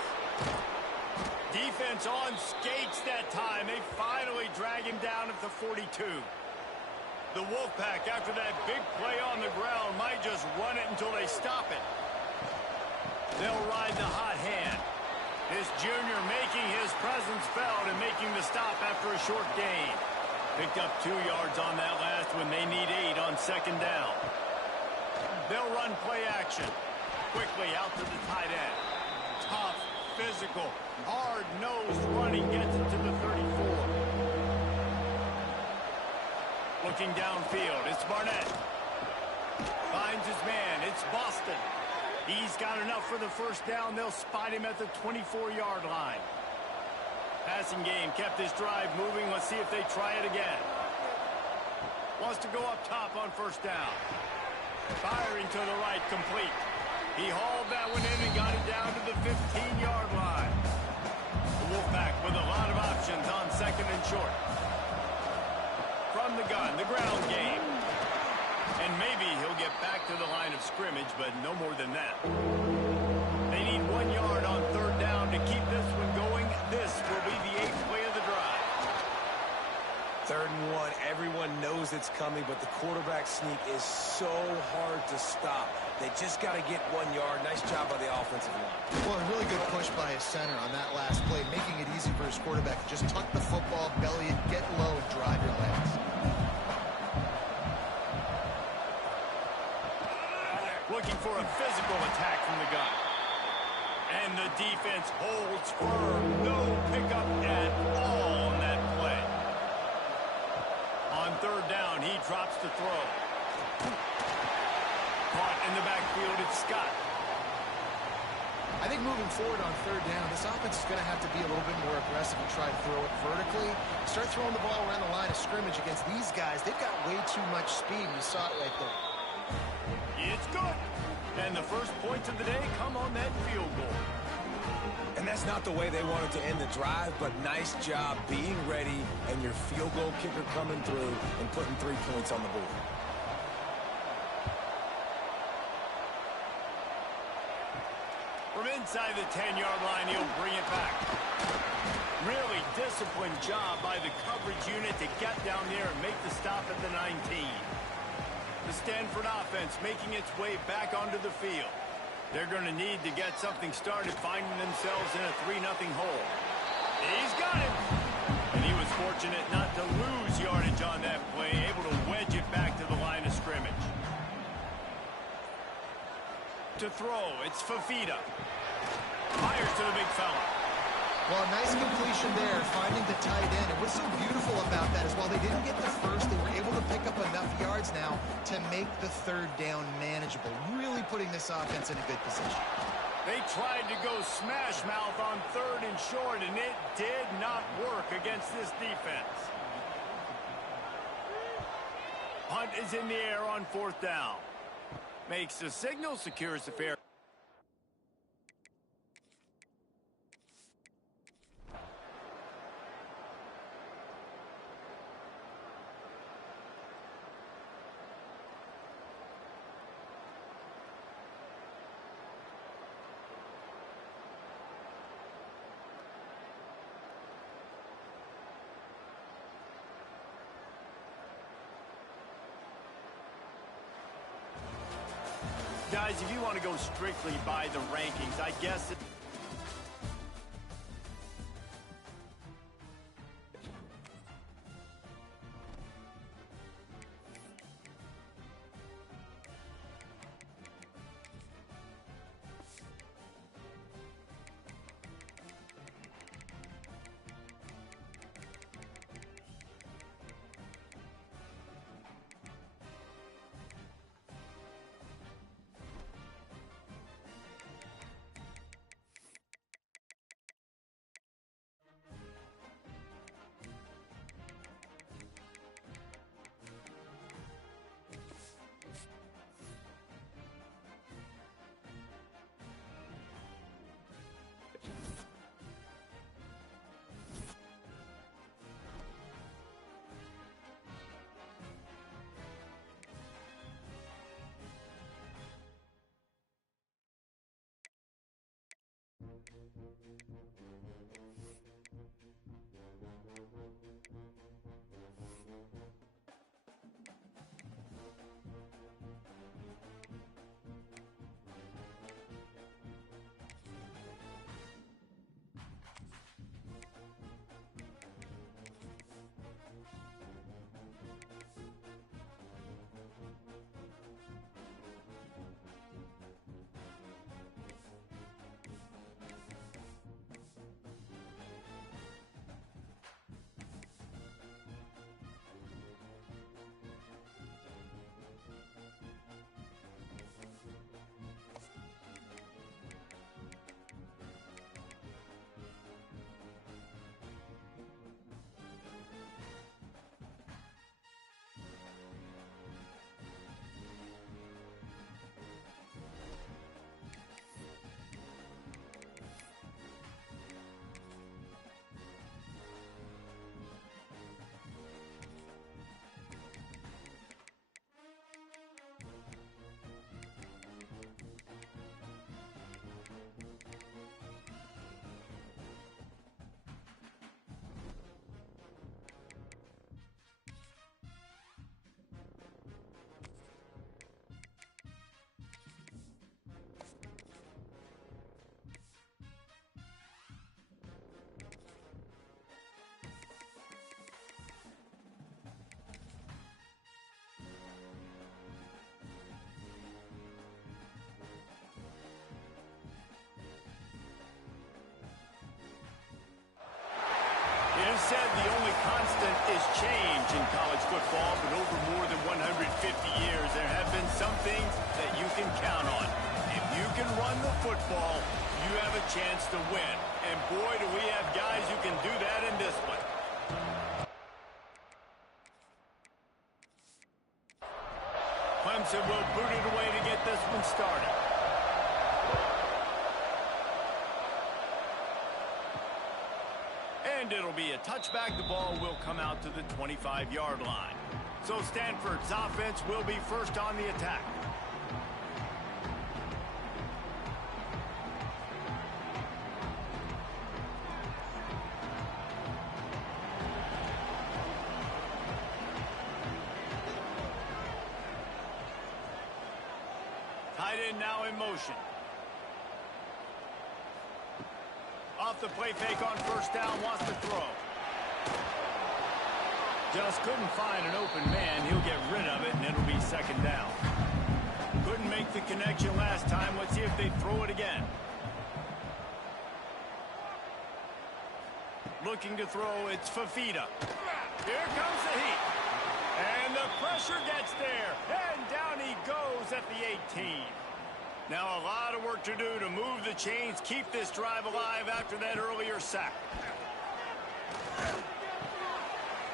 Defense on skates that time. They finally drag him down at the 42. The Wolfpack, after that big play on the ground, might just run it until they stop it. They'll ride the hot hand. This junior making his presence felt and making the stop after a short gain. Picked up 2 yards on that last one. They need 8 on 2nd down. They'll run play action. Quickly out to the tight end. Tough, physical, hard-nosed running gets it to the 34. Looking downfield, it's Barnett. Finds his man, it's Boston. He's got enough for the first down. They'll spot him at the 24-yard line. Passing game kept this drive moving. Let's see if they try it again. Wants to go up top on first down. Firing to the right, complete. He hauled that one in and got it down to the 15-yard line. The Wolfpack with a lot of options on 2nd and short. From the gun, the ground game. And maybe he'll get back to the line of scrimmage, but no more than that. They need 1 yard on 3rd down to keep this one going. This will be the 8th play of the drive. 3rd and 1. Everyone knows it's coming, but the quarterback sneak is so hard to stop. They just got to get 1 yard. Nice job by the offensive line. Well, a really good push by his center on that last play, making it easy for his quarterback to just tuck the football, belly it, get low, and drive your legs. Looking for a physical attack from the gun. And the defense holds firm. No pickup at all on that play. On 3rd down, he drops the throw. Caught in the backfield, it's Scott. I think moving forward on 3rd down, this offense is going to have to be a little bit more aggressive and try to throw it vertically. Start throwing the ball around the line of scrimmage against these guys. They've got way too much speed, and you saw it right there. It's good. And the first points of the day come on that field goal. And that's not the way they wanted to end the drive, but nice job being ready and your field goal kicker coming through and putting 3 points on the board. From inside the 10-yard line, he'll bring it back. Really disciplined job by the coverage unit to get down there and make the stop at the 19. The Stanford offense making its way back onto the field. They're going to need to get something started, finding themselves in a 3-0 hole. He's got it. And he was fortunate not to lose yardage on that play, able to wedge it back to the line of scrimmage. To throw, it's Fafita. Fires to the big fella. Well, nice completion there, finding the tight end. And what's so beautiful about that is while they didn't get the first, they were able to pick up enough yards now to make the third down manageable, really putting this offense in a good position. They tried to go smash mouth on 3rd and short, and it did not work against this defense. Punt is in the air on 4th down. Makes the signal, secures the fair. Guys, if you want to go strictly by the rankings, I guess it is said the only constant is change in college football, but over more than 150 years, there have been some things that you can count on. If you can run the football, you have a chance to win. And boy, do we have guys who can do that in this one. and will boot it away to get this one started. And it'll be a touchback. The ball will come out to the 25-yard line. So Stanford's offense will be first on the attack. Tight end now in motion. Off the play fake on first down, wants to throw. Just couldn't find an open man. He'll get rid of it, and it'll be second down. Couldn't make the connection last time. Let's see if they throw it again. Looking to throw, it's Fafita. Here comes the heat. And the pressure gets there. And down he goes at the 18. Now a lot of work to do to move the chains, keep this drive alive after that earlier sack.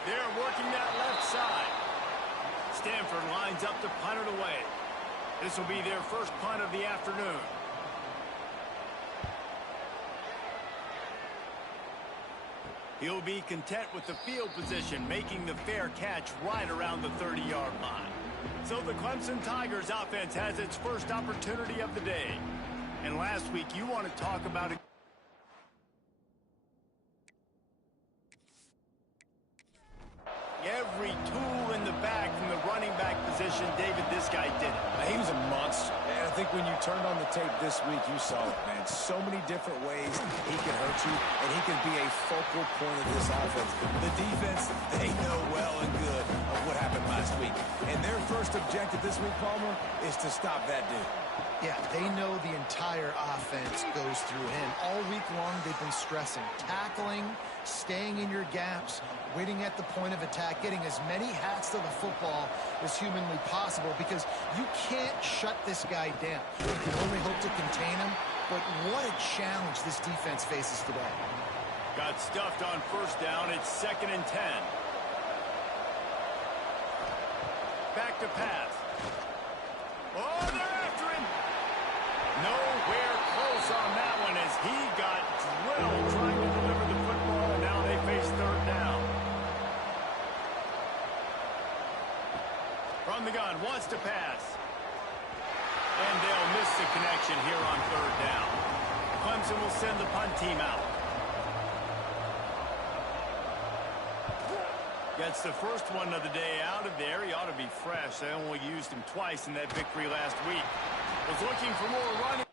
They're working that left side. Stanford lines up to punt it away. This will be their first punt of the afternoon. He'll be content with the field position, making the fair catch right around the 30-yard line. So the Clemson Tigers offense has its first opportunity of the day. And last week, you want to talk about it. Every tool in the bag from the running back position, David, this guy did it. He was a monster. And I think when you turned on the tape this week, you saw it, man. So many different ways he can hurt you, and he can be a focal point of this offense. The defense, they know well and good of what happened last week. And their first objective this week, Palmer, is to stop that dude. Yeah, they know the entire offense goes through him. All week long, they've been stressing tackling, staying in your gaps, waiting at the point of attack, getting as many hats to the football as humanly possible, because you can't shut this guy down. You can only hope to contain him, but what a challenge this defense faces today. Got stuffed on first down. It's 2nd and 10. Back to pass. Oh, they're after him. Nowhere close on that one as he got drilled trying to deliver the football, and now they face third down. From the gun, wants to pass. And they'll miss the connection here on third down. Clemson will send the punt team out. Gets the first one of the day out of there. He ought to be fresh. They only used him twice in that victory last week. Was looking for more running.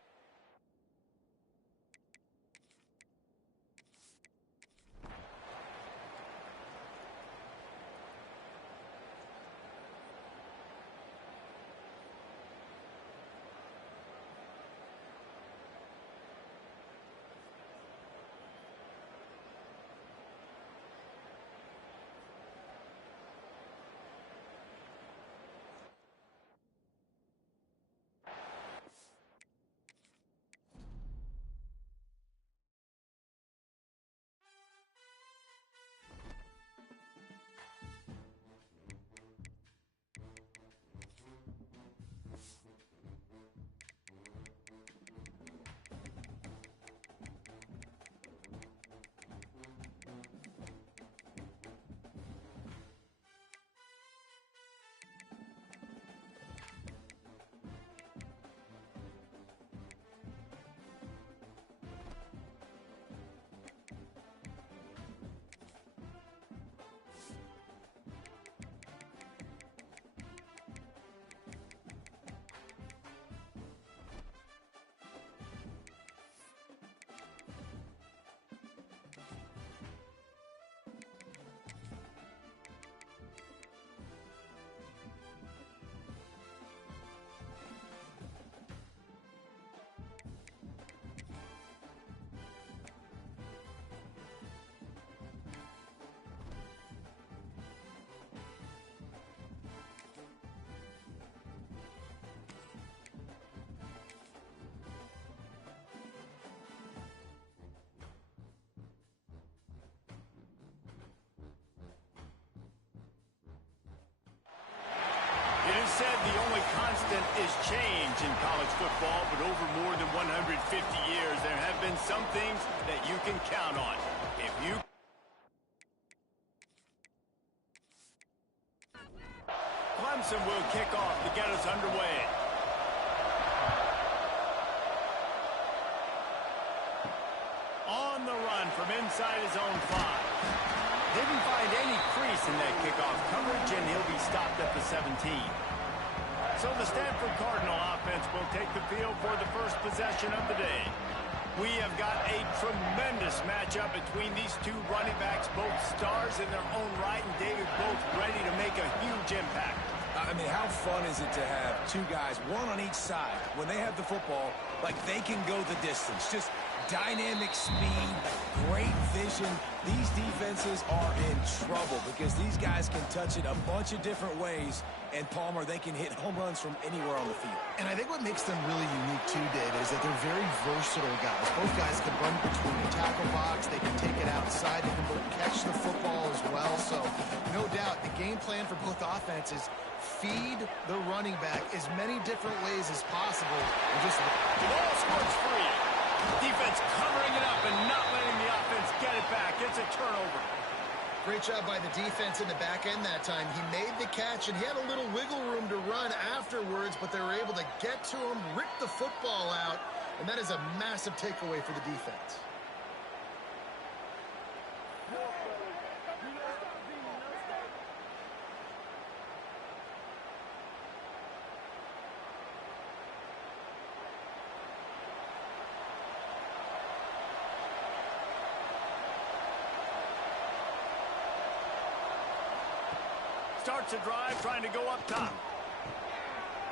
constant is change in college football, but over more than 150 years, there have been some things that you can count on. If you... Clemson will kick off to get us underway. On the run from inside his own 5. Didn't find any crease in that kickoff coverage, and he'll be stopped at the 17. So the Stanford Cardinal offense will take the field for the first possession of the day. We have got a tremendous matchup between these two running backs, both stars in their own right, and David, both ready to make a huge impact. I mean, how fun is it to have two guys, one on each side, when they have the football, like they can go the distance. Just dynamic speed, great vision. These defenses are in trouble because these guys can touch it a bunch of different ways. And, Palmer, they can hit home runs from anywhere on the field. And I think what makes them really unique, too, David, is that they're very versatile guys. Both guys can run between the tackle box. They can take it outside. They can both catch the football as well. So, no doubt, the game plan for both offenses, feed the running back as many different ways as possible. And just the ball squirts free. Defense covering it up and not letting the offense get it back. It's a turnover. Great job by the defense in the back end that time. He made the catch, and he had a little wiggle room to run afterwards, but they were able to get to him, rip the football out, and that is a massive takeaway for the defense. Starts a drive trying to go up top.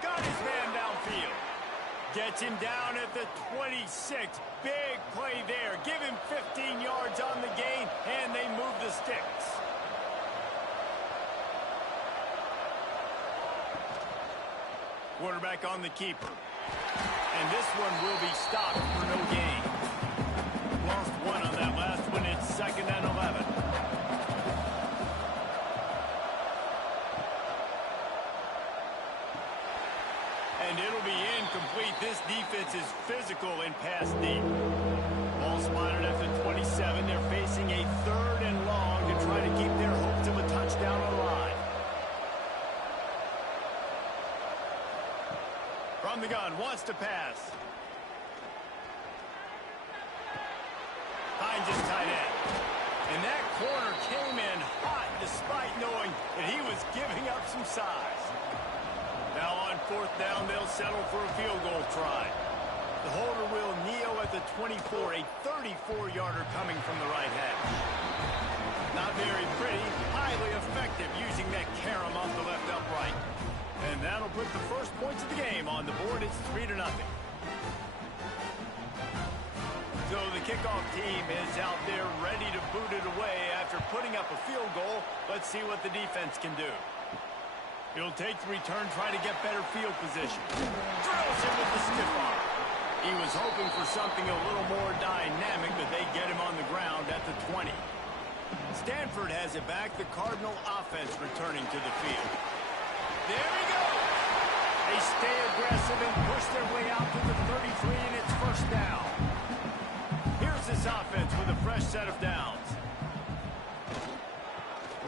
Got his man downfield. Gets him down at the 26. Big play there. Give him 15 yards on the gain, and they move the sticks. Quarterback on the keeper. And this one will be stopped for no gain. Lost one on that last one. It's 2nd and 11. And it'll be incomplete. This defense is physical and pass deep. Ball spotted at the 27. They're facing a 3rd and long to try to keep their hopes of a touchdown alive. From the gun, wants to pass. Finds his tight end. And that corner came in hot despite knowing that he was giving up some size. Now on 4th down, they'll settle for a field goal try. The holder will kneel at the 24, a 34-yarder coming from the right hash. Not very pretty, highly effective using that carom off the left upright. And that'll put the first points of the game on the board. It's 3-0. So the kickoff team is out there ready to boot it away after putting up a field goal. Let's see what the defense can do. He'll take the return, trying to get better field position. Drills him with the stiff arm. He was hoping for something a little more dynamic, but they get him on the ground at the 20. Stanford has it back. The Cardinal offense returning to the field. There we go. They stay aggressive and push their way out to the 33, and it's 1st down. Here's this offense with a fresh set of downs.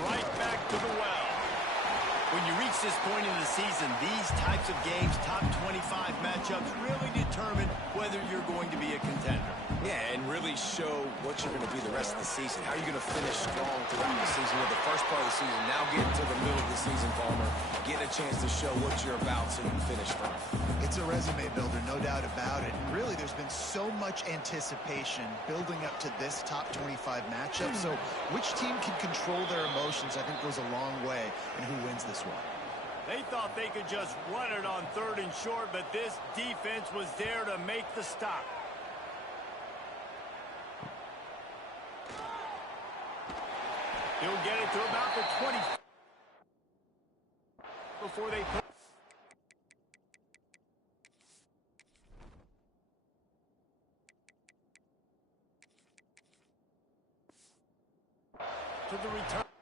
Right back to the well. When you reach this point in the season, these types of games, top 25 matchups, really determine whether you're going to be a contender. Yeah, and really show what you're going to be the rest of the season. How are you going to finish strong throughout the season? With the first part of the season, now getting to the middle of the season, Palmer, get a chance to show what you're about so you can finish strong. It's a resume builder, no doubt about it. And really, there's been so much anticipation building up to this top 25 matchup. So which team can control their emotions, I think, goes a long way in who wins this one. They thought they could just run it on 3rd and short, but this defense was there to make the stop. He'll get it to about the 20 before they put to the return.